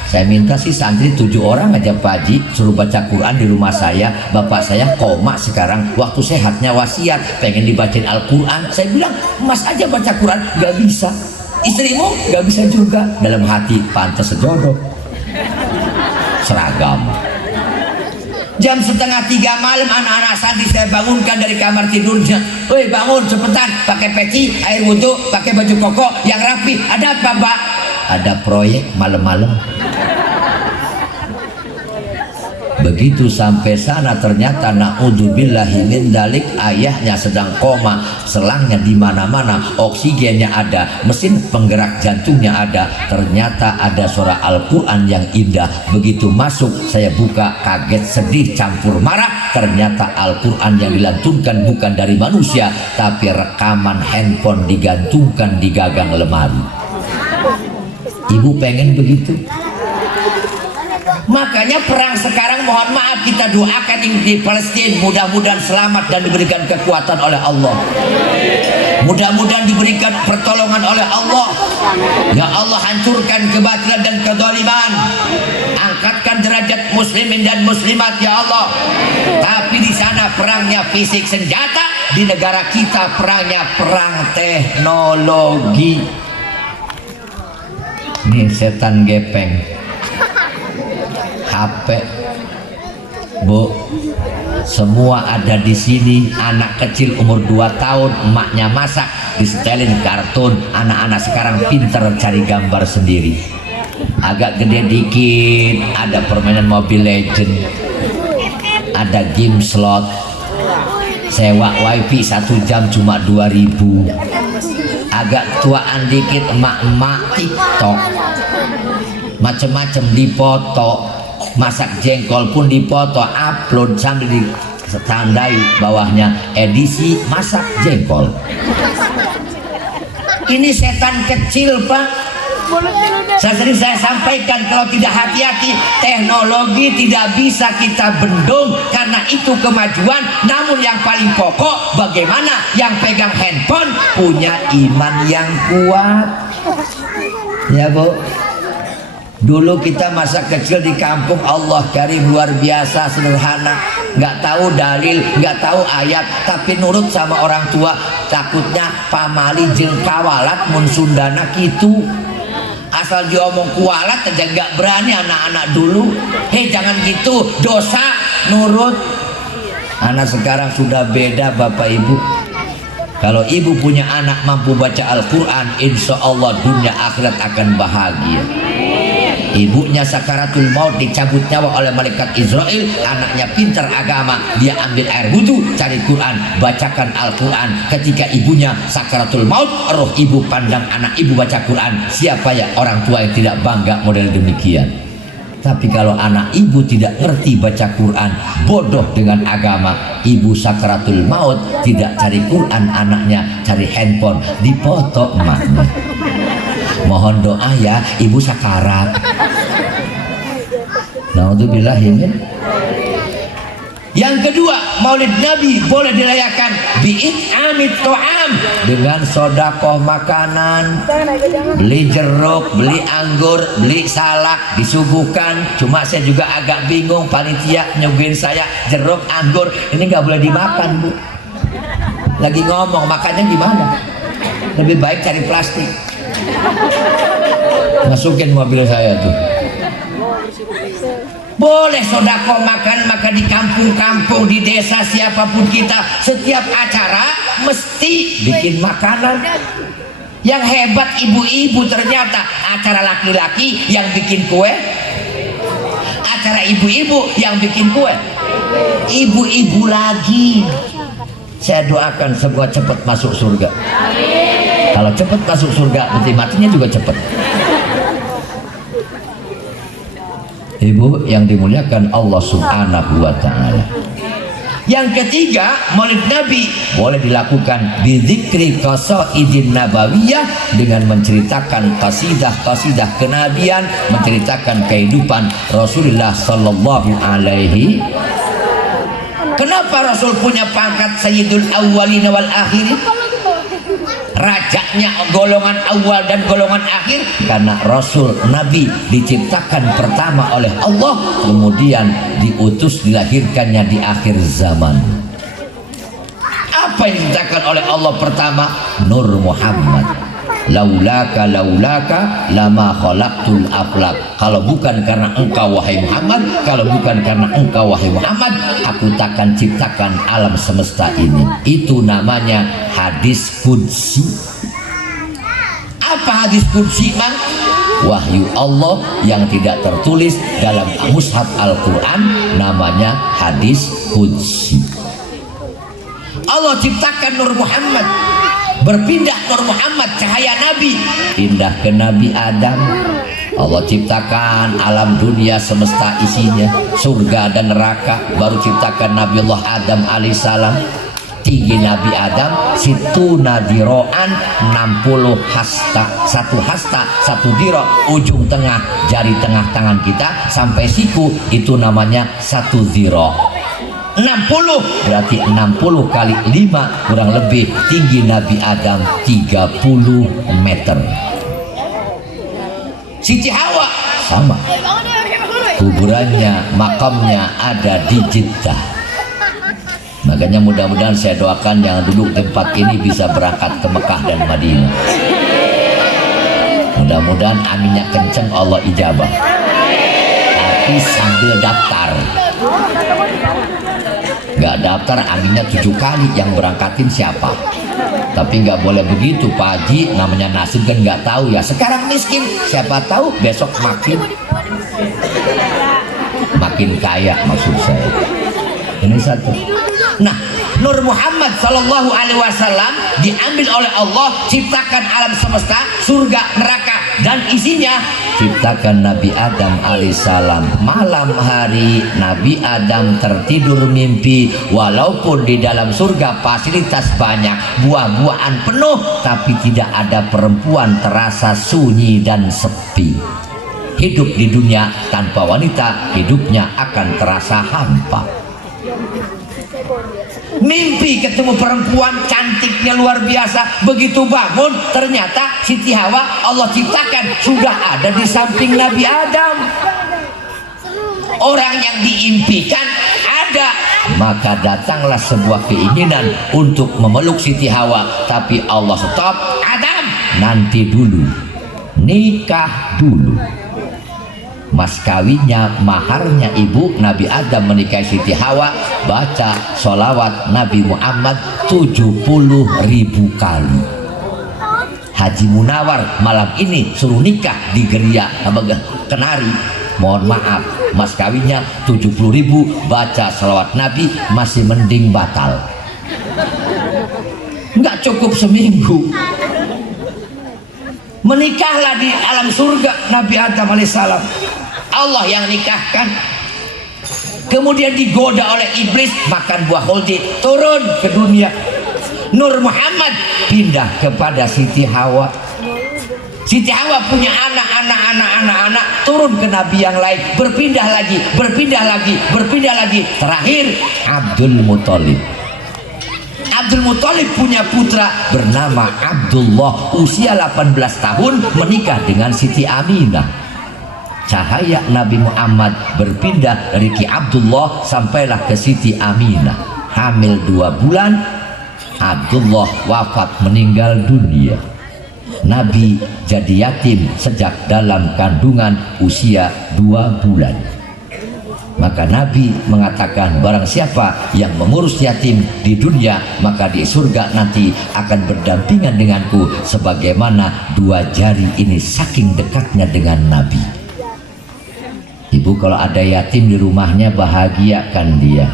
Saya minta sih santri 7 orang aja Pak Haji, suruh baca Quran di rumah saya. Bapak saya koma sekarang, waktu sehatnya wasiat pengen dibacain Al-Quran. Saya bilang, Mas aja baca Quran. Gak bisa. Istrimu gak bisa juga. Dalam hati, pantas sejodoh, seragam. Jam 2:30 malam anak-anak santri saya bangunkan dari kamar tidurnya. Woi bangun cepetan, pakai peci, air wudhu, pakai baju koko yang rapi. Ada apa pak? Ada proyek malam-malam. Begitu sampai sana ternyata naudzubillahi min dzalik, ayahnya sedang koma, selangnya di mana-mana, oksigennya ada, mesin penggerak jantungnya ada. Ternyata ada suara Al-Qur'an yang indah. Begitu masuk saya buka, kaget, sedih, campur marah. Ternyata Al-Qur'an yang dilantunkan bukan dari manusia, tapi rekaman handphone digantungkan di gagang lemari. Ibu pengen begitu? Makanya perang sekarang mohon maaf kita doakan yang di Palestina mudah-mudahan selamat dan diberikan kekuatan oleh Allah. Mudah-mudahan diberikan pertolongan oleh Allah. Ya Allah, hancurkan kebatilan dan kezaliman. Angkatkan derajat muslimin dan muslimat ya Allah. Tapi di sana perangnya fisik senjata, di negara kita perangnya perang teknologi. Nih setan gepeng. HP, Bu, semua ada di sini. Anak kecil umur 2 tahun, emaknya masak, disetelin kartun. Anak-anak sekarang pinter cari gambar sendiri. Agak gede dikit, ada permainan Mobile Legend, ada game slot, sewa wifi 1 jam cuma 2000. Agak tuaan dikit, emak-emak TikTok, macem-macem dipoto. Masak jengkol pun dipoto, upload sambil ditandai bawahnya edisi masak jengkol. Ini setan kecil pak. Sering saya sampaikan, kalau tidak hati-hati teknologi tidak bisa kita bendung, karena itu kemajuan. Namun yang paling pokok, bagaimana yang pegang handphone punya iman yang kuat. Ya Bu, dulu kita masa kecil di kampung, Allah Karim luar biasa sederhana, nggak tahu dalil, nggak tahu ayat, tapi nurut sama orang tua. Takutnya pamali jeung kawalat mun Sundana gitu, asal diomong kualat aja nggak berani anak-anak dulu. Hei jangan gitu, dosa, nurut. Anak sekarang sudah beda Bapak Ibu. Kalau ibu punya anak mampu baca Al-Quran, insya Allah dunia akhirat akan bahagia. Ibunya sakaratul maut, dicabut nyawa oleh malaikat Israel. Anaknya pintar agama, dia ambil air wudhu, cari Quran, bacakan Al-Quran. Ketika ibunya sakaratul maut, roh ibu pandang anak ibu baca Quran. Siapa ya orang tua yang tidak bangga model demikian? Tapi kalau anak ibu tidak ngerti baca Quran, bodoh dengan agama, ibu sakaratul maut tidak cari Quran, anaknya cari handphone, dipoto emaknya. Mohon doa ya, ibu sakarat. Naudzubillah. Yang kedua, Maulid Nabi boleh dirayakan bi'it'amit to'am, dengan sodakoh makanan, beli jeruk, beli anggur, beli salak disuguhkan. Cuma saya juga agak bingung, panitia nyuguhin saya jeruk, anggur, ini nggak boleh dimakan Bu. Lagi ngomong makannya gimana? Lebih baik cari plastik, masukin mobil saya tuh. Boleh sodako makan, maka di kampung-kampung, di desa, siapapun kita, setiap acara mesti bikin makanan. Yang hebat ibu-ibu ternyata, acara laki-laki yang bikin kue, acara ibu-ibu yang bikin kue. Ibu-ibu lagi. Saya doakan semua cepat masuk surga. Kalau cepat masuk surga, nanti matinya juga cepat. Ibu yang dimuliakan Allah Subhanahu wa ta'ala. Yang ketiga, Maulid Nabi boleh dilakukan bidzikri qasaidin nabawiyah, dengan menceritakan qasidah-qasidah kenabian, menceritakan kehidupan Rasulullah sallallahu alaihi. Kenapa Rasul punya pangkat Sayyidul Awwalin wal Akhirin? Rajanya golongan awal dan golongan akhir, karena Rasul Nabi diciptakan pertama oleh Allah, kemudian diutus dilahirkannya di akhir zaman. Apa yang diciptakan oleh Allah pertama? Nur Muhammad. Laulaka lama khalaqtul aflak. Kalau bukan karena engkau wahai Muhammad, kalau bukan karena engkau wahai Muhammad, aku takkan ciptakan alam semesta ini. Itu namanya hadis qudsi. Apa hadis qudsi, Mang? Wahyu Allah yang tidak tertulis dalam mushaf Al-Quran, namanya hadis qudsi. Allah ciptakan Nur Muhammad, berpindah Nur Muhammad, cahaya Nabi, pindah ke Nabi Adam. Allah ciptakan alam dunia semesta isinya, surga dan neraka, baru ciptakan Nabi Allah Adam alaihissalam. Tinggi Nabi Adam situ nadiroan 60 hasta, satu diro, ujung tengah jari tengah tangan kita sampai siku, itu namanya satu diro. 60 berarti 60 kali 5 kurang lebih tinggi Nabi Adam 30 meter. Siti Hawa sama, kuburannya, makamnya ada di Jeddah. Makanya mudah-mudahan saya doakan yang duduk tempat ini bisa berangkat ke Mekah dan Madinah. Mudah-mudahan aminnya kenceng, Allah ijabah. Tapi sambil daftar. Nggak daftar, aminnya 7 kali, yang berangkatin siapa. Tapi nggak boleh begitu Pak Haji, namanya nasib kan nggak tahu ya. Sekarang miskin, siapa tahu besok makin kaya, maksud saya. Ini satu. Nah, Nur Muhammad Sallallahu Alaihi Wasallam diambil oleh Allah, ciptakan alam semesta, surga, neraka, dan isinya. Ciptakan Nabi Adam alaihissalam. Malam hari Nabi Adam tertidur mimpi, walaupun di dalam surga fasilitas banyak, buah-buahan penuh, tapi tidak ada perempuan, terasa sunyi dan sepi. Hidup di dunia tanpa wanita, hidupnya akan terasa hampa. Mimpi ketemu perempuan cantiknya luar biasa, begitu bangun ternyata Siti Hawa Allah ciptakan sudah ada di samping Nabi Adam. Orang yang diimpikan ada, maka datanglah sebuah keinginan untuk memeluk Siti Hawa, tapi Allah stop. Adam, nanti dulu, nikah dulu. Mas kawinnya, maharnya ibu Nabi Adam menikahi Siti Hawa, baca sholawat Nabi Muhammad 70.000 kali. Haji Munawar malam ini suruh nikah di Geria Kenari, mohon maaf, mas kawinnya 70.000, baca sholawat Nabi masih mending batal. Nggak cukup seminggu, menikahlah di alam surga Nabi Adam alaihissalam. Allah yang nikahkan. Kemudian digoda oleh iblis, makan buah khuldi, turun ke dunia. Nur Muhammad pindah kepada Siti Hawa. Siti Hawa punya anak, turun ke nabi yang lain, berpindah lagi, terakhir Abdul Muthalib. Abdul Muthalib punya putra bernama Abdullah, usia 18 tahun menikah dengan Siti Aminah. Cahaya Nabi Muhammad berpindah dari Ki Abdullah sampailah ke Siti Aminah. Hamil 2 bulan, Abdullah wafat meninggal dunia. Nabi jadi yatim sejak dalam kandungan usia 2 bulan. Maka Nabi mengatakan, barang siapa yang mengurus yatim di dunia, maka di surga nanti akan berdampingan denganku, sebagaimana 2 jari ini saking dekatnya dengan Nabi. Ibu kalau ada yatim di rumahnya, bahagiakan dia.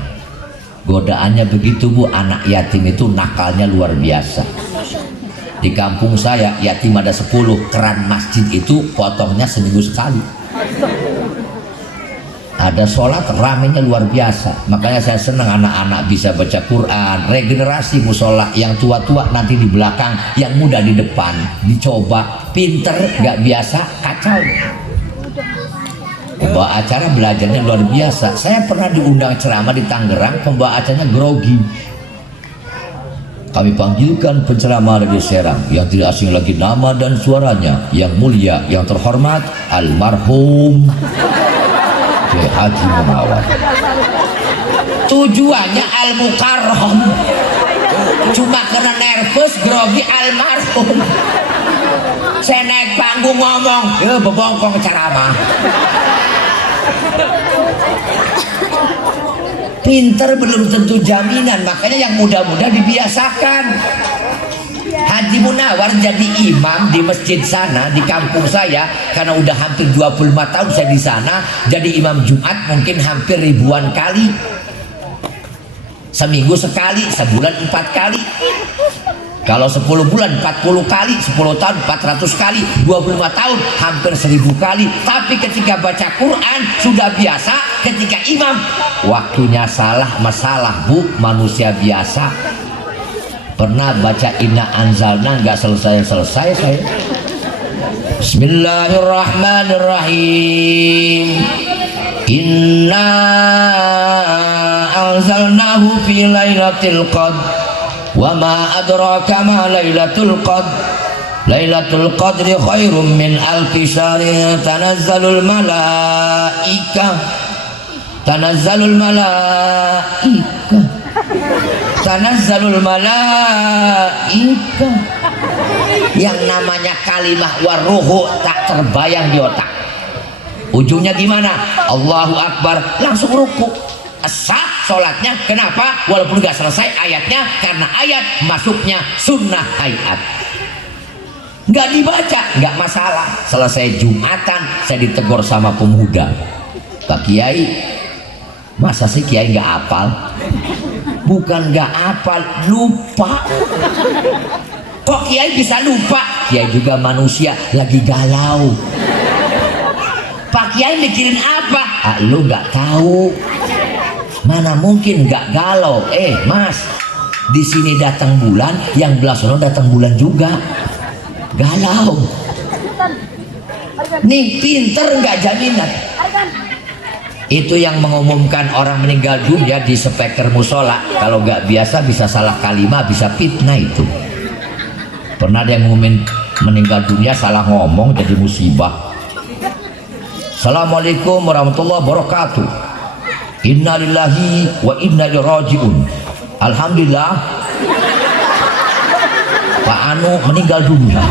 Godaannya begitu Bu, anak yatim itu nakalnya luar biasa. Di kampung saya yatim ada 10, keran masjid itu potongnya seminggu sekali. Ada sholat ramenya luar biasa. Makanya saya senang anak-anak bisa baca Quran. Regenerasi musola, yang tua-tua nanti di belakang, yang muda di depan. Dicoba, pinter gak biasa, kacau. Pembawa acara belajarnya luar biasa. Saya pernah diundang ceramah di Tangerang, pembawa acaranya grogi. Kami panggilkan penceramah dari Serang yang tidak asing lagi nama dan suaranya, yang mulia, yang terhormat, almarhum Kiai Haji Munawar. Tujuannya al-mukarram, cuma karena nervous grogi almarhum. Saya naik panggung ngomong, ya bebongkong ceramah. Pinter belum tentu jaminan, makanya yang muda-muda dibiasakan. Haji Munawar jadi imam di masjid sana di kampung saya karena udah hampir 25 tahun saya di sana, jadi imam Jumat mungkin hampir ribuan kali. Seminggu sekali, sebulan 4 kali. Kalau 10 bulan 40 kali, 10 tahun 400 kali, 25 tahun hampir 1000 kali. Tapi ketika baca Quran sudah biasa, ketika imam waktunya salah masalah Bu, manusia biasa. Pernah baca Inna Anzalna nggak selesai-selesai saya. Bismillahirrahmanirrahim. Inna anzalnahu fi lailatul qadr. Wa ma adraka ma lailatul qadr. Lailatul qadri khairum min alfi syahrin. Tanazzalul malaika. Tanazzalul malaika. Tanazzalul malaika. Yang namanya kalimah waruhu tak terbayang di otak. Ujungnya gimana? Allahu Akbar, langsung ruku. Sah sholatnya. Kenapa? Walaupun gak selesai ayatnya, karena ayat masuknya sunnah hayat. Gak dibaca, gak masalah. Selesai Jumatan saya ditegur sama pemuda, Pak Kiai, masa sih Kiai gak hafal? Bukan gak hafal, lupa. Kok Kiai bisa lupa? Kiai juga manusia, lagi galau. Pak Kiai mikirin apa? Ah, lu gak tahu. Mana mungkin gak galau? Mas, di sini datang bulan, yang belah sono datang bulan juga. Galau. Nih pinter nggak jaminan. Itu yang mengumumkan orang meninggal dunia di speaker musola. Kalau nggak biasa bisa salah kalimat, bisa fitnah itu. Pernah ada yang ngumumin meninggal dunia salah ngomong jadi musibah. Assalamualaikum warahmatullahi wabarakatuh. Innalillahi wa inna ilaihi rajiun. Alhamdulillah Pak Anu meninggal dunia.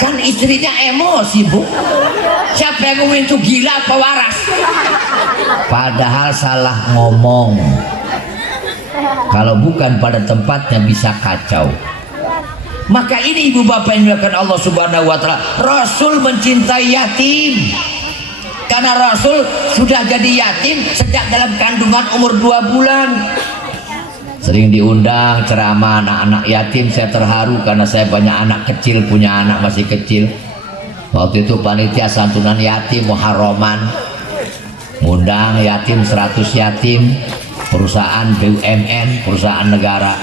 Kan istrinya emosi Bu. Siapa yang ngomongin itu gila apa waras? Padahal salah ngomong. Kalau bukan pada tempatnya bisa kacau. Maka ini ibu bapak yang dilakukan Allah Subhanahu wa Ta'ala. Rasul mencintai yatim. Karena Rasul sudah jadi yatim sejak dalam kandungan umur 2 bulan. Sering diundang ceramah anak-anak yatim. Saya terharu karena saya banyak anak kecil, punya anak masih kecil. Waktu itu panitia santunan yatim Muharraman ngundang yatim 100 yatim, perusahaan BUMN, perusahaan negara.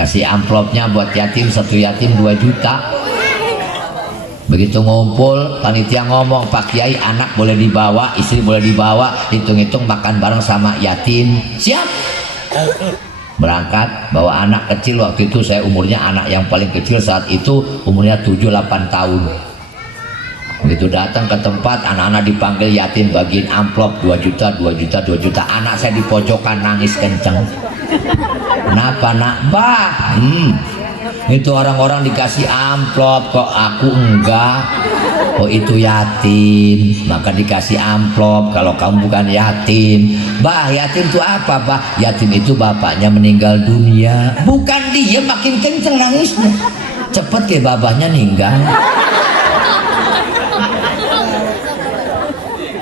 kasih amplopnya buat yatim, satu yatim 2 juta. Begitu ngumpul, panitia ngomong, Pak Kiai anak boleh dibawa, istri boleh dibawa, hitung-hitung makan bareng sama yatim. Siap. Berangkat bawa anak kecil. Waktu itu saya umurnya anak yang paling kecil saat itu umurnya 7-8 tahun. Begitu datang ke tempat, anak-anak dipanggil yatim, bagiin amplop 2 juta, 2 juta, 2 juta. Anak saya di pojokan nangis kenceng. Kenapa nak? Bah, itu orang-orang dikasih amplop kok aku enggak. Oh itu yatim, maka dikasih amplop. Kalau kamu bukan yatim. Bah, yatim itu apa, Bah? Yatim itu bapaknya meninggal dunia. Bukan, dia makin kenceng nangisnya. Cepet ke babahnya ninggal.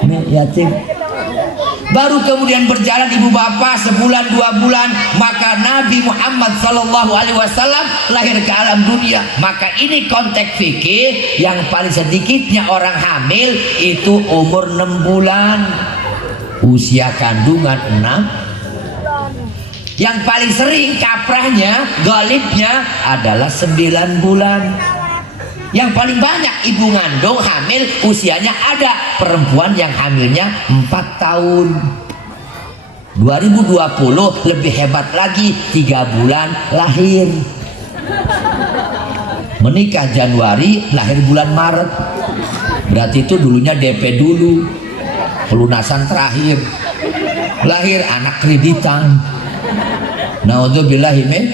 Nih yatim. Baru kemudian berjalan ibu bapak sebulan 2 bulan, maka Nabi Muhammad SAW lahir ke alam dunia. Maka ini konteks fikih, yang paling sedikitnya orang hamil itu umur 6 bulan, usia kandungan 6. Yang paling sering kaprahnya, golibnya adalah 9 bulan. Yang paling banyak ibu ngandung hamil usianya ada perempuan yang hamilnya 4 tahun. 2020 lebih hebat lagi, 3 bulan lahir. Menikah Januari, lahir bulan Maret. Berarti itu dulunya DP dulu, pelunasan terakhir. Lahir anak kreditan. Naudzubillahi min.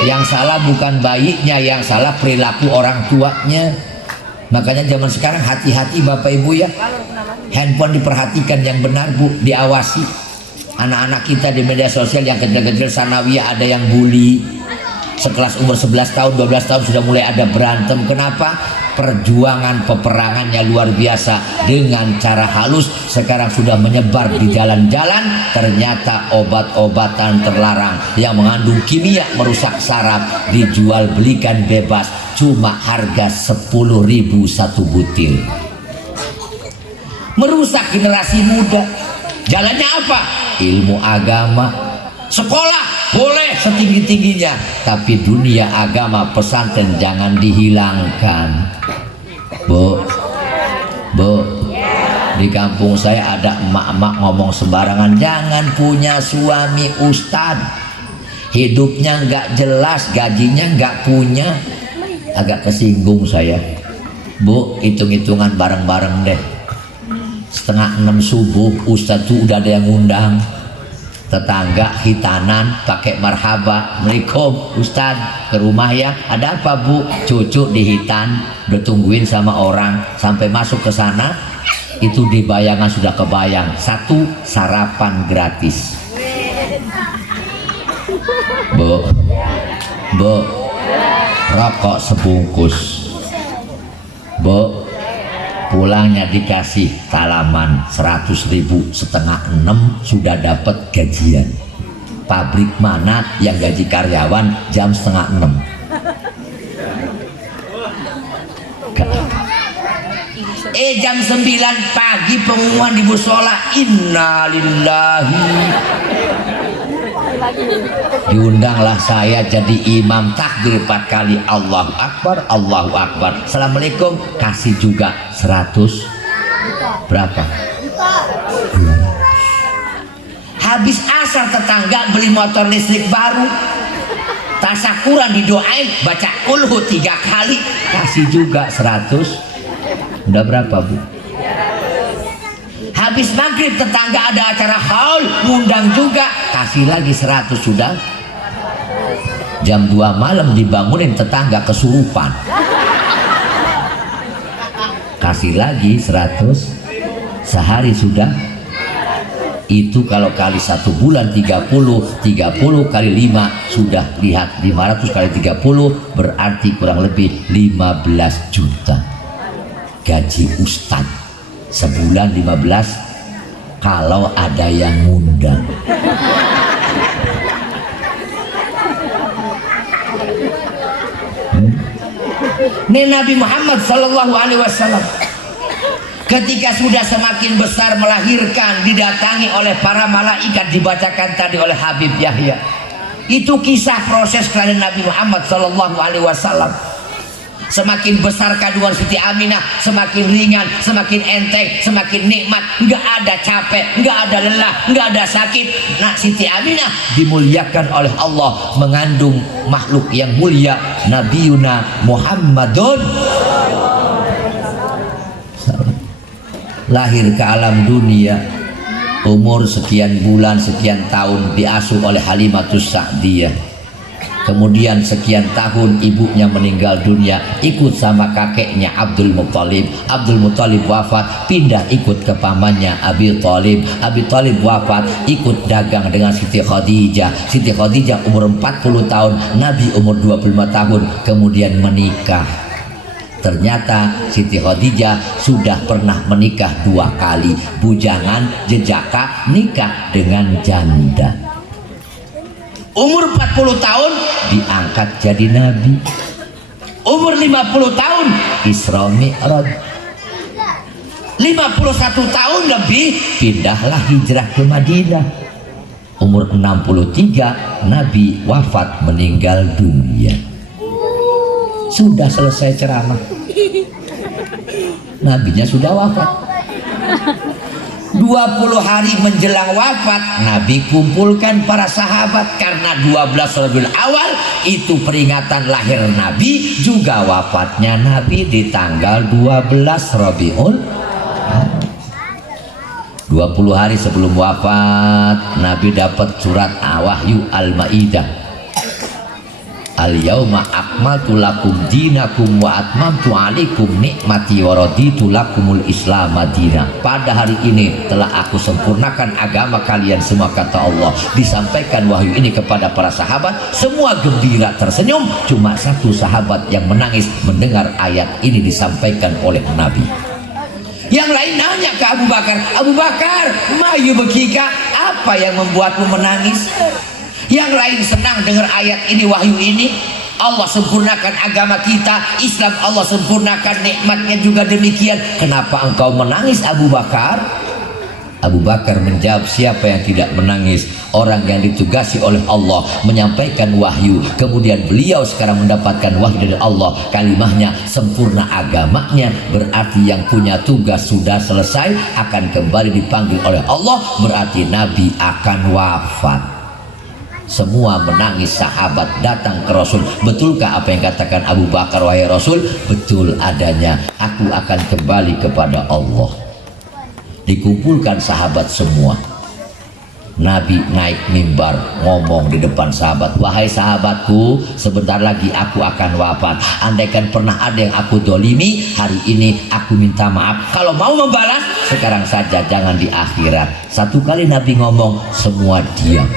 Yang salah bukan bayinya, yang salah perilaku orang tuanya. Makanya zaman sekarang hati-hati Bapak Ibu ya, handphone diperhatikan yang benar Bu, diawasi. Anak-anak kita di media sosial yang kecil-kecil sanawiyah ada yang bully, sekelas umur 11 tahun 12 tahun sudah mulai ada berantem. Kenapa? Perjuangan peperangannya luar biasa. Dengan cara halus sekarang sudah menyebar di jalan-jalan. Ternyata obat-obatan terlarang yang mengandung kimia merusak saraf dijual belikan bebas, cuma harga 10.000 satu butir. Merusak generasi muda. Jalannya apa? Ilmu agama. Sekolah boleh setinggi-tingginya, tapi dunia agama pesantren jangan dihilangkan. Bu, di kampung saya ada emak-emak ngomong sembarangan, jangan punya suami ustadz, hidupnya nggak jelas, gajinya nggak punya. Agak kesinggung saya. Bu, hitung-hitungan bareng-bareng deh. 5:30 subuh ustadz tuh udah ada yang ngundang. Tetangga hitanan pakai marhaba, Assalamualaikum Ustadz, ke rumah ya, ada apa Bu? Cucu di hitan, udah tungguin sama orang. Sampai masuk ke sana, itu di bayangan sudah kebayang, 1 sarapan gratis. Bu, rokok sebungkus. Bu, pulangnya dikasih talaman 100.000, 5:30 sudah dapat gajian. Pabrik mana yang gaji karyawan jam 5:30? Jam 9 pagi pengumuman di musola, innalillahi. Diundanglah saya jadi imam, takbir 4 kali, Allahu Akbar, Allahu Akbar, Assalamualaikum, kasih juga 100 berapa? Habis asar tetangga beli motor listrik baru, tasakuran didoain, baca kulhu 3 kali, kasih juga 100. Udah berapa Bu? Habis maghrib tetangga ada acara haul, ngundang juga, kasih lagi 100 sudah. Jam 2 malam dibangunin tetangga kesurupan, kasih lagi 100. Sehari sudah. Itu kalau kali 1 bulan 30 kali 5 sudah, lihat 500 kali 30 berarti kurang lebih 15 juta gaji ustadz. Sebulan 15 kalau ada yang ngundang. Ini Nabi Muhammad SAW ketika sudah semakin besar melahirkan, didatangi oleh para malaikat, dibacakan tadi oleh Habib Yahya, Itu kisah proses kelahiran Nabi Muhammad Sallallahu Alaihi Wasallam. Semakin besar kandungan Siti Aminah, semakin ringan, semakin enteng, semakin nikmat, nggak ada capek, nggak ada lelah, nggak ada sakit. Nah, Siti Aminah dimuliakan oleh Allah, mengandung makhluk yang mulia, Nabiuna Muhammadun. Lahir ke alam dunia, umur sekian bulan, sekian tahun diasuh oleh Halimatus Sa'diyah. Kemudian sekian tahun ibunya meninggal dunia, ikut sama kakeknya Abdul Muttalib. Abdul Muttalib wafat, pindah ikut ke pamannya Abi Thalib. Abi Thalib wafat, ikut dagang dengan Siti Khadijah. Siti Khadijah umur 40 tahun, Nabi umur 25 tahun, kemudian menikah. Ternyata Siti Khadijah sudah pernah menikah 2 kali, bujangan, jejaka, nikah dengan janda. Umur 40 tahun diangkat jadi nabi. Umur 50 tahun Isra Mi'raj. 51 tahun lebih pindahlah hijrah ke Madinah. Umur 63 Nabi wafat, meninggal dunia. Sudah selesai ceramah, nabinya sudah wafat. 20 hari menjelang wafat, Nabi kumpulkan para sahabat karena 12 Rabiul Awal itu peringatan lahir Nabi, juga wafatnya Nabi di tanggal 12 Rabiul. 20 hari sebelum wafat, Nabi dapat surat Wahyu Al-Maidah. Al-yauma akmaltu lakum dinakum wa atmamtu alaikum nikmati wa raditu lakumul Islam madina. Pada hari ini telah aku sempurnakan agama kalian semua, kata Allah. Disampaikan wahyu ini kepada para sahabat, semua gembira tersenyum. Cuma satu sahabat yang menangis mendengar ayat ini disampaikan oleh Nabi. Yang lain nanya ke Abu Bakar, Abu Bakar, ma yubkika, apa yang membuatmu menangis? Yang lain senang dengar ayat ini, wahyu ini. Allah sempurnakan agama kita, Islam Allah sempurnakan, nikmatnya juga demikian. Kenapa engkau menangis, Abu Bakar? Abu Bakar menjawab, siapa yang tidak menangis? Orang yang ditugasi oleh Allah menyampaikan wahyu, kemudian beliau sekarang mendapatkan wahyu dari Allah, kalimahnya sempurna agamanya, berarti yang punya tugas sudah selesai, akan kembali dipanggil oleh Allah, berarti Nabi akan wafat. Semua menangis, sahabat datang ke Rasul. Betulkah apa yang katakan Abu Bakar, wahai Rasul? Betul adanya, aku akan kembali kepada Allah. Dikumpulkan sahabat semua. Nabi naik mimbar, ngomong di depan sahabat, wahai sahabatku, sebentar lagi aku akan wafat. Andaikan pernah ada yang aku dolimi, hari ini aku minta maaf. Kalau mau membalas, sekarang saja, jangan di akhirat. 1 kali Nabi ngomong, semua diam.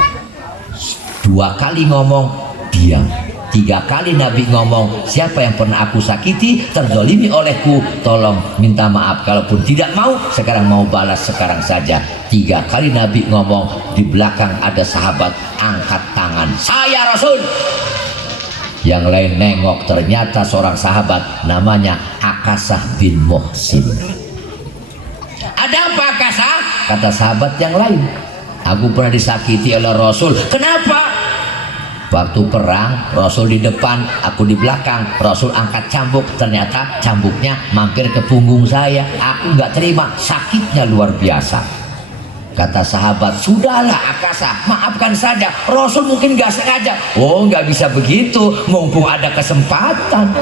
2 kali ngomong, diam. 3 kali Nabi ngomong, siapa yang pernah aku sakiti, terzolimi olehku, tolong minta maaf. Kalaupun tidak mau, sekarang mau balas, sekarang saja. 3 kali Nabi ngomong. Di belakang ada sahabat angkat tangan, saya Rasul. Yang lain nengok, ternyata seorang sahabat namanya Akasah bin Muhsin. Ada apa Akasah? Kata sahabat yang lain, aku pernah disakiti oleh Rasul. Kenapa? Waktu perang, Rasul di depan, aku di belakang. Rasul angkat cambuk, ternyata cambuknya mampir ke punggung saya. Aku nggak terima, sakitnya luar biasa. Kata sahabat, sudahlah Akasah, maafkan saja. Rasul mungkin nggak sengaja. Oh, nggak bisa begitu, mumpung ada kesempatan.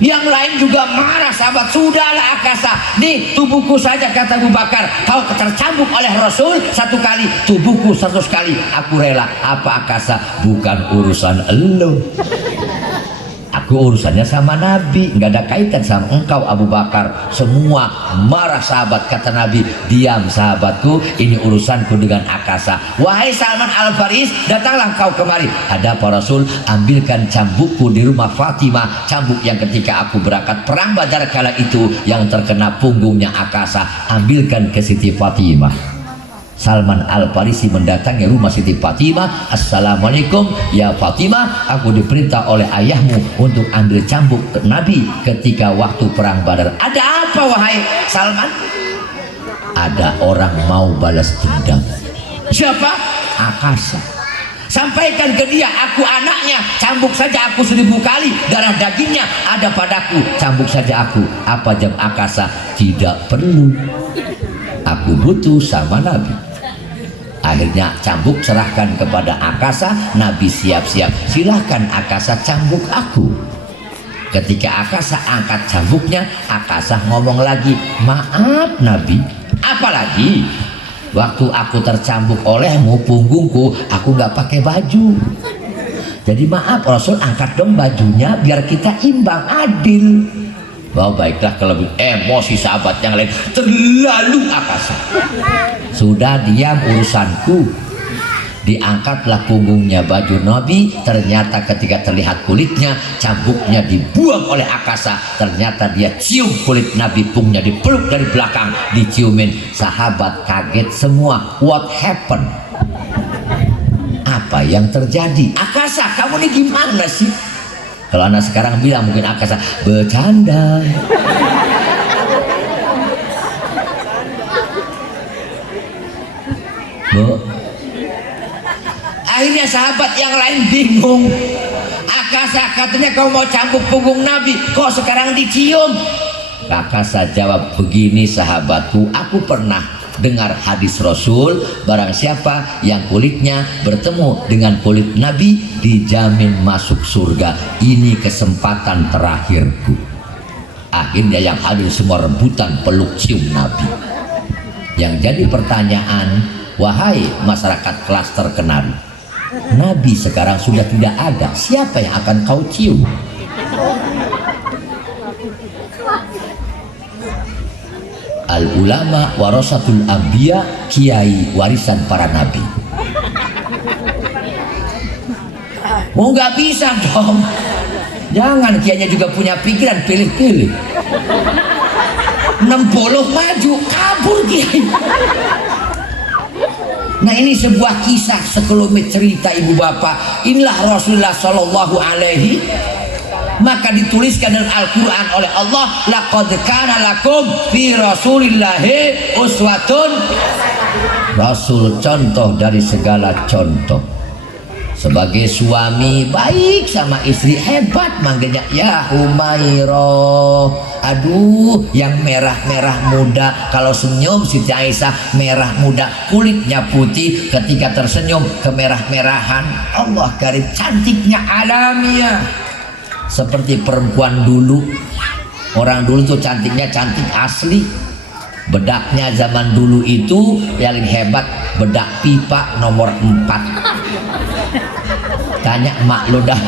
Yang lain juga marah, sahabat, sudahlah Akasah, nih tubuhku saja, kata Abu Bakar, kau tercambuk oleh Rasul 1 kali, tubuhku 100 kali, aku rela. Apa Akasah? Bukan urusan elu, aku urusannya sama Nabi, nggak ada kaitan sama engkau Abu Bakar. Semua marah sahabat. Kata Nabi, diam sahabatku, ini urusanku dengan Akasah. Wahai Salman Al-Faris, datanglah kau kemari. Ada apa Rasul? Ambilkan cambukku di rumah Fatimah, cambuk yang ketika aku berangkat perang Badar kala itu yang terkena punggungnya Akasah, ambilkan ke Siti Fatimah. Salman Al-Farisi mendatangi rumah Siti Fatimah. Assalamualaikum ya Fatimah, aku diperintah oleh ayahmu untuk ambil cambuk ke Nabi ketika waktu perang Badar. Ada apa wahai Salman? Ada orang mau balas dendam. Siapa? Akasa. Sampaikan ke dia, aku anaknya, cambuk saja aku 1000 kali, darah dagingnya ada padaku, cambuk saja aku. Apa jam Akasa? Tidak perlu, aku butuh sama Nabi. Akhirnya cambuk serahkan kepada Akasa. Nabi siap-siap, silahkan Akasa cambuk aku. Ketika Akasa angkat cambuknya, Akasa ngomong lagi, maaf Nabi. Apalagi waktu aku tercambuk olehmu punggungku, aku nggak pakai baju. Jadi maaf Rasul, angkat dong bajunya biar kita imbang, adil. Oh baiklah, kalau emosi sahabat yang lain terlalu Akasa. Sudah diam, urusanku. Diangkatlah punggungnya baju Nabi. Ternyata ketika terlihat kulitnya, cambuknya dibuang oleh Akasa. Ternyata dia cium kulit Nabi, punggungnya dipeluk dari belakang, diciumin. Sahabat kaget semua. What happened? Apa yang terjadi? Akasa, kamu ini gimana sih? Kalau anak sekarang bilang mungkin Akasa bercanda. Bu, akhirnya sahabat yang lain bingung. Akasa katanya kau mau cambuk punggung Nabi, kok sekarang dicium? Akasa jawab, begini sahabatku, aku pernah dengar hadis Rasul, barang siapa yang kulitnya bertemu dengan kulit Nabi dijamin masuk surga. Ini kesempatan terakhirku. Akhirnya yang hadir semua rebutan peluk cium Nabi. Yang jadi pertanyaan, wahai masyarakat kelas terkenal, Nabi sekarang sudah tidak ada, siapa yang akan kau cium? Al ulama warasatul anbiya, kiai warisan para nabi. Oh nggak bisa dong, jangan, kiainya juga punya pikiran, pilih-pilih. 60 maju kabur kiai. Nah ini sebuah kisah sekelumit cerita ibu bapak. Inilah Rasulullah Shallallahu Alaihi. Maka dituliskan dalam Al-Quran oleh Allah, laqad kana lakum fi rasulillahi uswatun. Rasul contoh dari segala contoh. Sebagai suami baik sama istri, hebat manggilnya ya Humairah. Aduh, yang merah-merah muda, kalau senyum Siti Aisyah merah muda, kulitnya putih, ketika tersenyum kemerah-merahan. Allah karim, cantiknya alamiah. Seperti perempuan dulu. Orang dulu tuh cantiknya cantik asli. Bedaknya zaman dulu itu yang hebat, bedak pipa nomor 4. Tanya emak lo dah.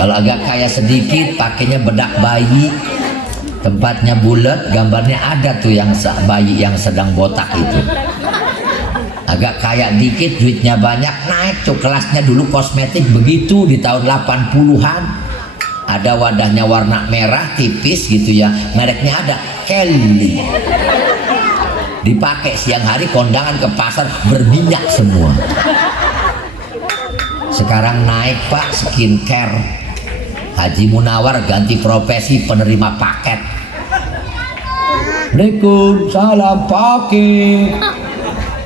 Kalau agak kaya sedikit pakainya bedak bayi, tempatnya bulat, gambarnya ada tuh yang bayi yang sedang botak itu. Agak kaya dikit, duitnya banyak, naik tuh kelasnya. Dulu kosmetik begitu di tahun 80-an. Ada wadahnya warna merah tipis gitu ya, mereknya ada Kelly. Dipakai siang hari kondangan ke pasar berminyak semua. Sekarang naik pak, skincare. Haji Munawar ganti profesi penerima paket. Waalaikumsalam paket.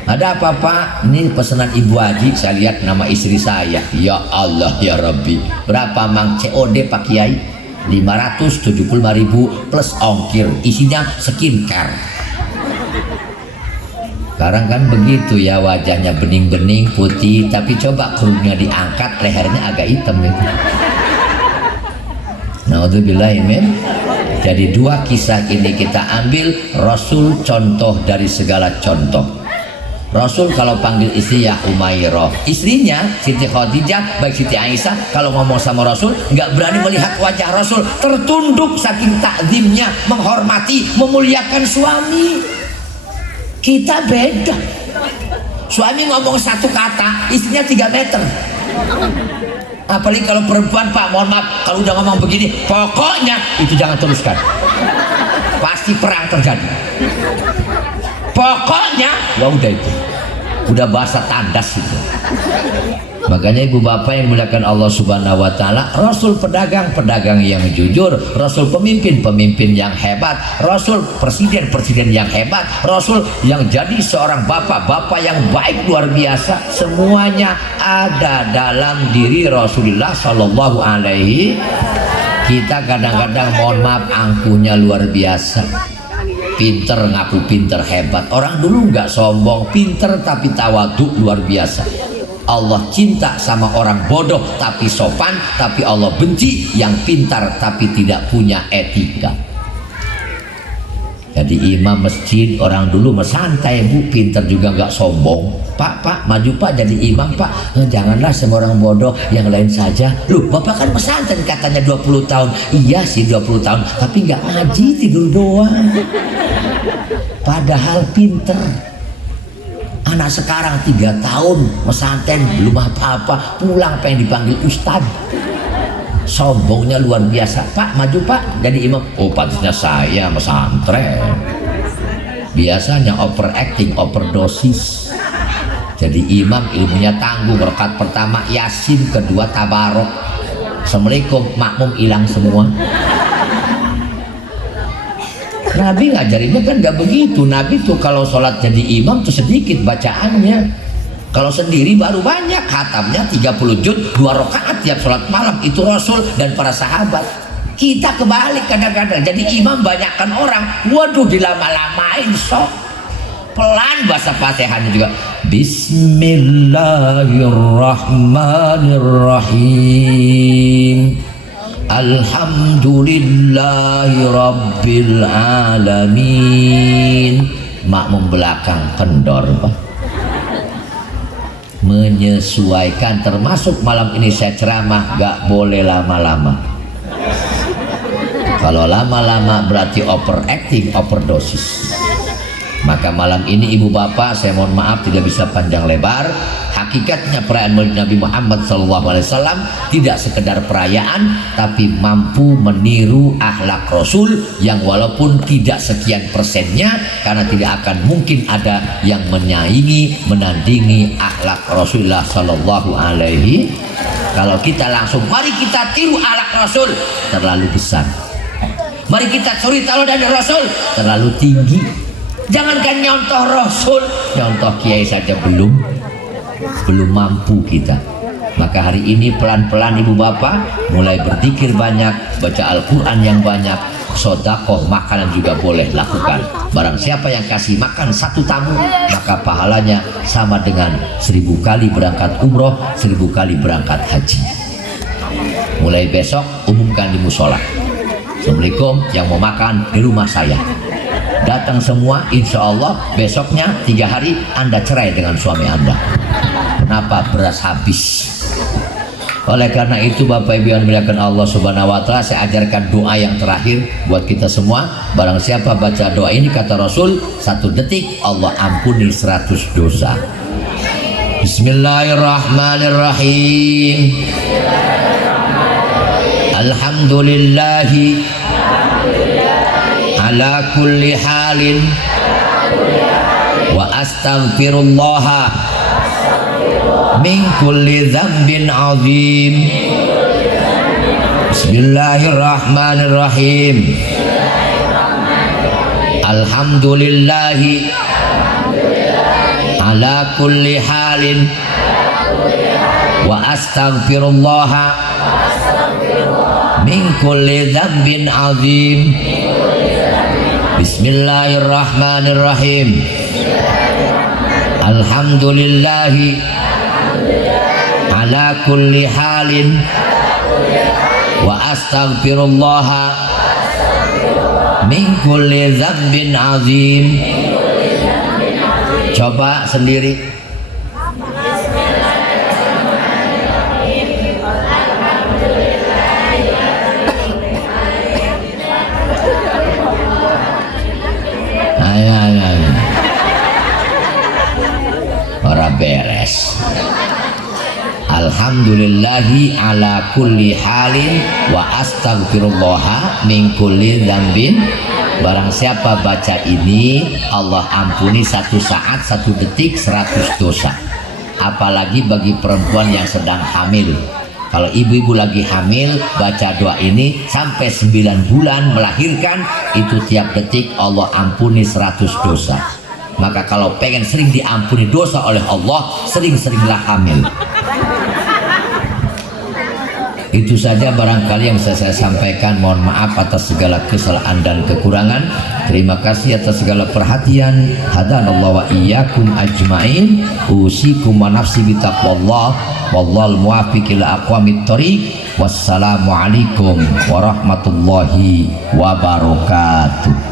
Ada apa pak? Ini pesanan ibu Haji, saya lihat nama istri saya. Ya Allah ya Rabbi. Berapa mang COD pak Kiai? 575.000 plus ongkir. Isinya skincare. Sekarang kan begitu ya, wajahnya bening-bening putih, tapi coba kerudungnya diangkat, lehernya agak hitam gitu. Naudzubillahimin. Jadi dua kisah ini kita ambil, Rasul contoh dari segala contoh. Rasul kalau panggil istri ya Umairah, istrinya Siti Khadijah baik Siti Aisyah kalau ngomong sama Rasul nggak berani melihat wajah Rasul, tertunduk saking takzimnya, menghormati, memuliakan suami. Kita beda, suami ngomong satu kata, istrinya 3 meter. Apalagi kalau perempuan pak, mohon maaf, kalau udah ngomong begini, pokoknya itu jangan teruskan, pasti perang terjadi. Pokoknya ya udah itu. udah bahasa tandas itu. Makanya ibu bapak yang dimuliakan Allah Subhanahu wa taala, Rasul pedagang yang jujur, Rasul pemimpin yang hebat, Rasul presiden yang hebat, Rasul yang jadi seorang bapak yang baik luar biasa. Semuanya ada dalam diri Rasulullah Shallallahu Alaihi. Kita kadang-kadang mohon maaf angkuhnya luar biasa, pinter ngaku pinter hebat. Orang dulu nggak sombong, pinter tapi tawadhu luar biasa. Allah cinta sama orang bodoh tapi sopan, tapi Allah benci yang pintar tapi tidak punya etika. Jadi imam masjid orang dulu santai bu, pintar juga nggak sombong. Pak maju pak jadi imam pak. Janganlah sama orang bodoh, yang lain saja. Loh bapak kan pesantren katanya 20 tahun. Iya sih 20 tahun tapi nggak ngaji, tidur doang. Padahal pinter. Anak sekarang 3 tahun pesantren belum apa-apa, pulang pengen dipanggil ustad. Sombongnya luar biasa. Pak maju pak jadi imam. Oh pantasnya saya pesantren. Biasanya overacting, overdosis. Jadi imam ilmunya tangguh. Rakaat pertama Yasin, kedua Tabarok. Assalamualaikum, makmum hilang semua. Nabi ngajarinnya kan nggak begitu. Nabi tuh kalau sholat jadi imam tuh sedikit bacaannya. Kalau sendiri baru banyak, khatamnya 30 juz 2 rakaat tiap sholat malam. Itu Rasul dan para sahabat. Kita kebalik kadang-kadang. Jadi imam banyakkan orang, waduh dilama-lamain sok. Pelan bahasa Fatihahnya juga. Bismillahirrahmanirrahim. Alhamdulillahi Rabbil Alamin. Makmum belakang kendor pak. Menyesuaikan, termasuk malam ini saya ceramah gak boleh lama-lama. Kalau lama-lama berarti overacting, overdosis. Maka malam ini ibu bapak saya mohon maaf tidak bisa panjang lebar. Hakikatnya perayaan Maulid Nabi Muhammad SAW tidak sekedar perayaan, tapi mampu meniru akhlak Rasul yang walaupun tidak sekian persennya, karena tidak akan mungkin ada yang menyaingi, menandingi akhlak Rasulullah SAW. Kalau kita langsung mari kita tiru akhlak Rasul, terlalu besar. Mari kita suri tahu dari Rasul, terlalu tinggi. Jangankan nyontoh Rasul, nyontoh kiai saja belum mampu kita. Maka hari ini pelan-pelan ibu bapak mulai berzikir banyak, baca Al-Quran yang banyak, sedekah makanan juga boleh lakukan. Barang siapa yang kasih makan 1 tamu, maka pahalanya sama dengan 1000 kali berangkat umroh, 1000 kali berangkat haji. Mulai besok umumkan di musola. Assalamualaikum, yang mau makan di rumah saya. Datang semua, insya Allah besoknya 3 hari Anda cerai dengan suami Anda. Kenapa? Beras habis. Oleh karena itu Bapak Ibu yang dimuliakan Allah Subhanahu wa taala, saya ajarkan doa yang terakhir buat kita semua. Barang siapa baca doa ini kata Rasul, 1 detik Allah ampuni 100 dosa. Bismillahirrahmanirrahim. Alhamdulillahi ala kulli halin wa astaghfirullah min kulli dzambin azim. Bismillahirrahmanirrahim. Alhamdulillahi ala kulli halin wa astaghfirullah min kulli dzambin azim. Bismillahirrahmanirrahim. Alhamdulillahi ala kulli halin wa astaghfirullah min kulli dzambin azim. Coba sendiri. Ora beres. Alhamdulillahi ala kulli halin wa astaghfirullah min kulli dzambin Barang siapa baca ini, Allah ampuni 1 saat 1 detik 100 dosa. Apalagi bagi perempuan yang sedang hamil. Kalau ibu-ibu lagi hamil, baca doa ini sampai 9 bulan melahirkan, itu tiap detik Allah ampuni 100 dosa. Maka kalau pengen sering diampuni dosa oleh Allah, sering-seringlah hamil. Itu saja barangkali yang saya sampaikan. Mohon maaf atas segala kesalahan dan kekurangan. Terima kasih atas segala perhatian. Hadanallahu wa iyyakum ajmain. Usikum wa nafsi bitaqwallah. Wallahul muwaffiq ila aqwamit thoriq. Wassalamualaikum warahmatullahi wabarakatuh.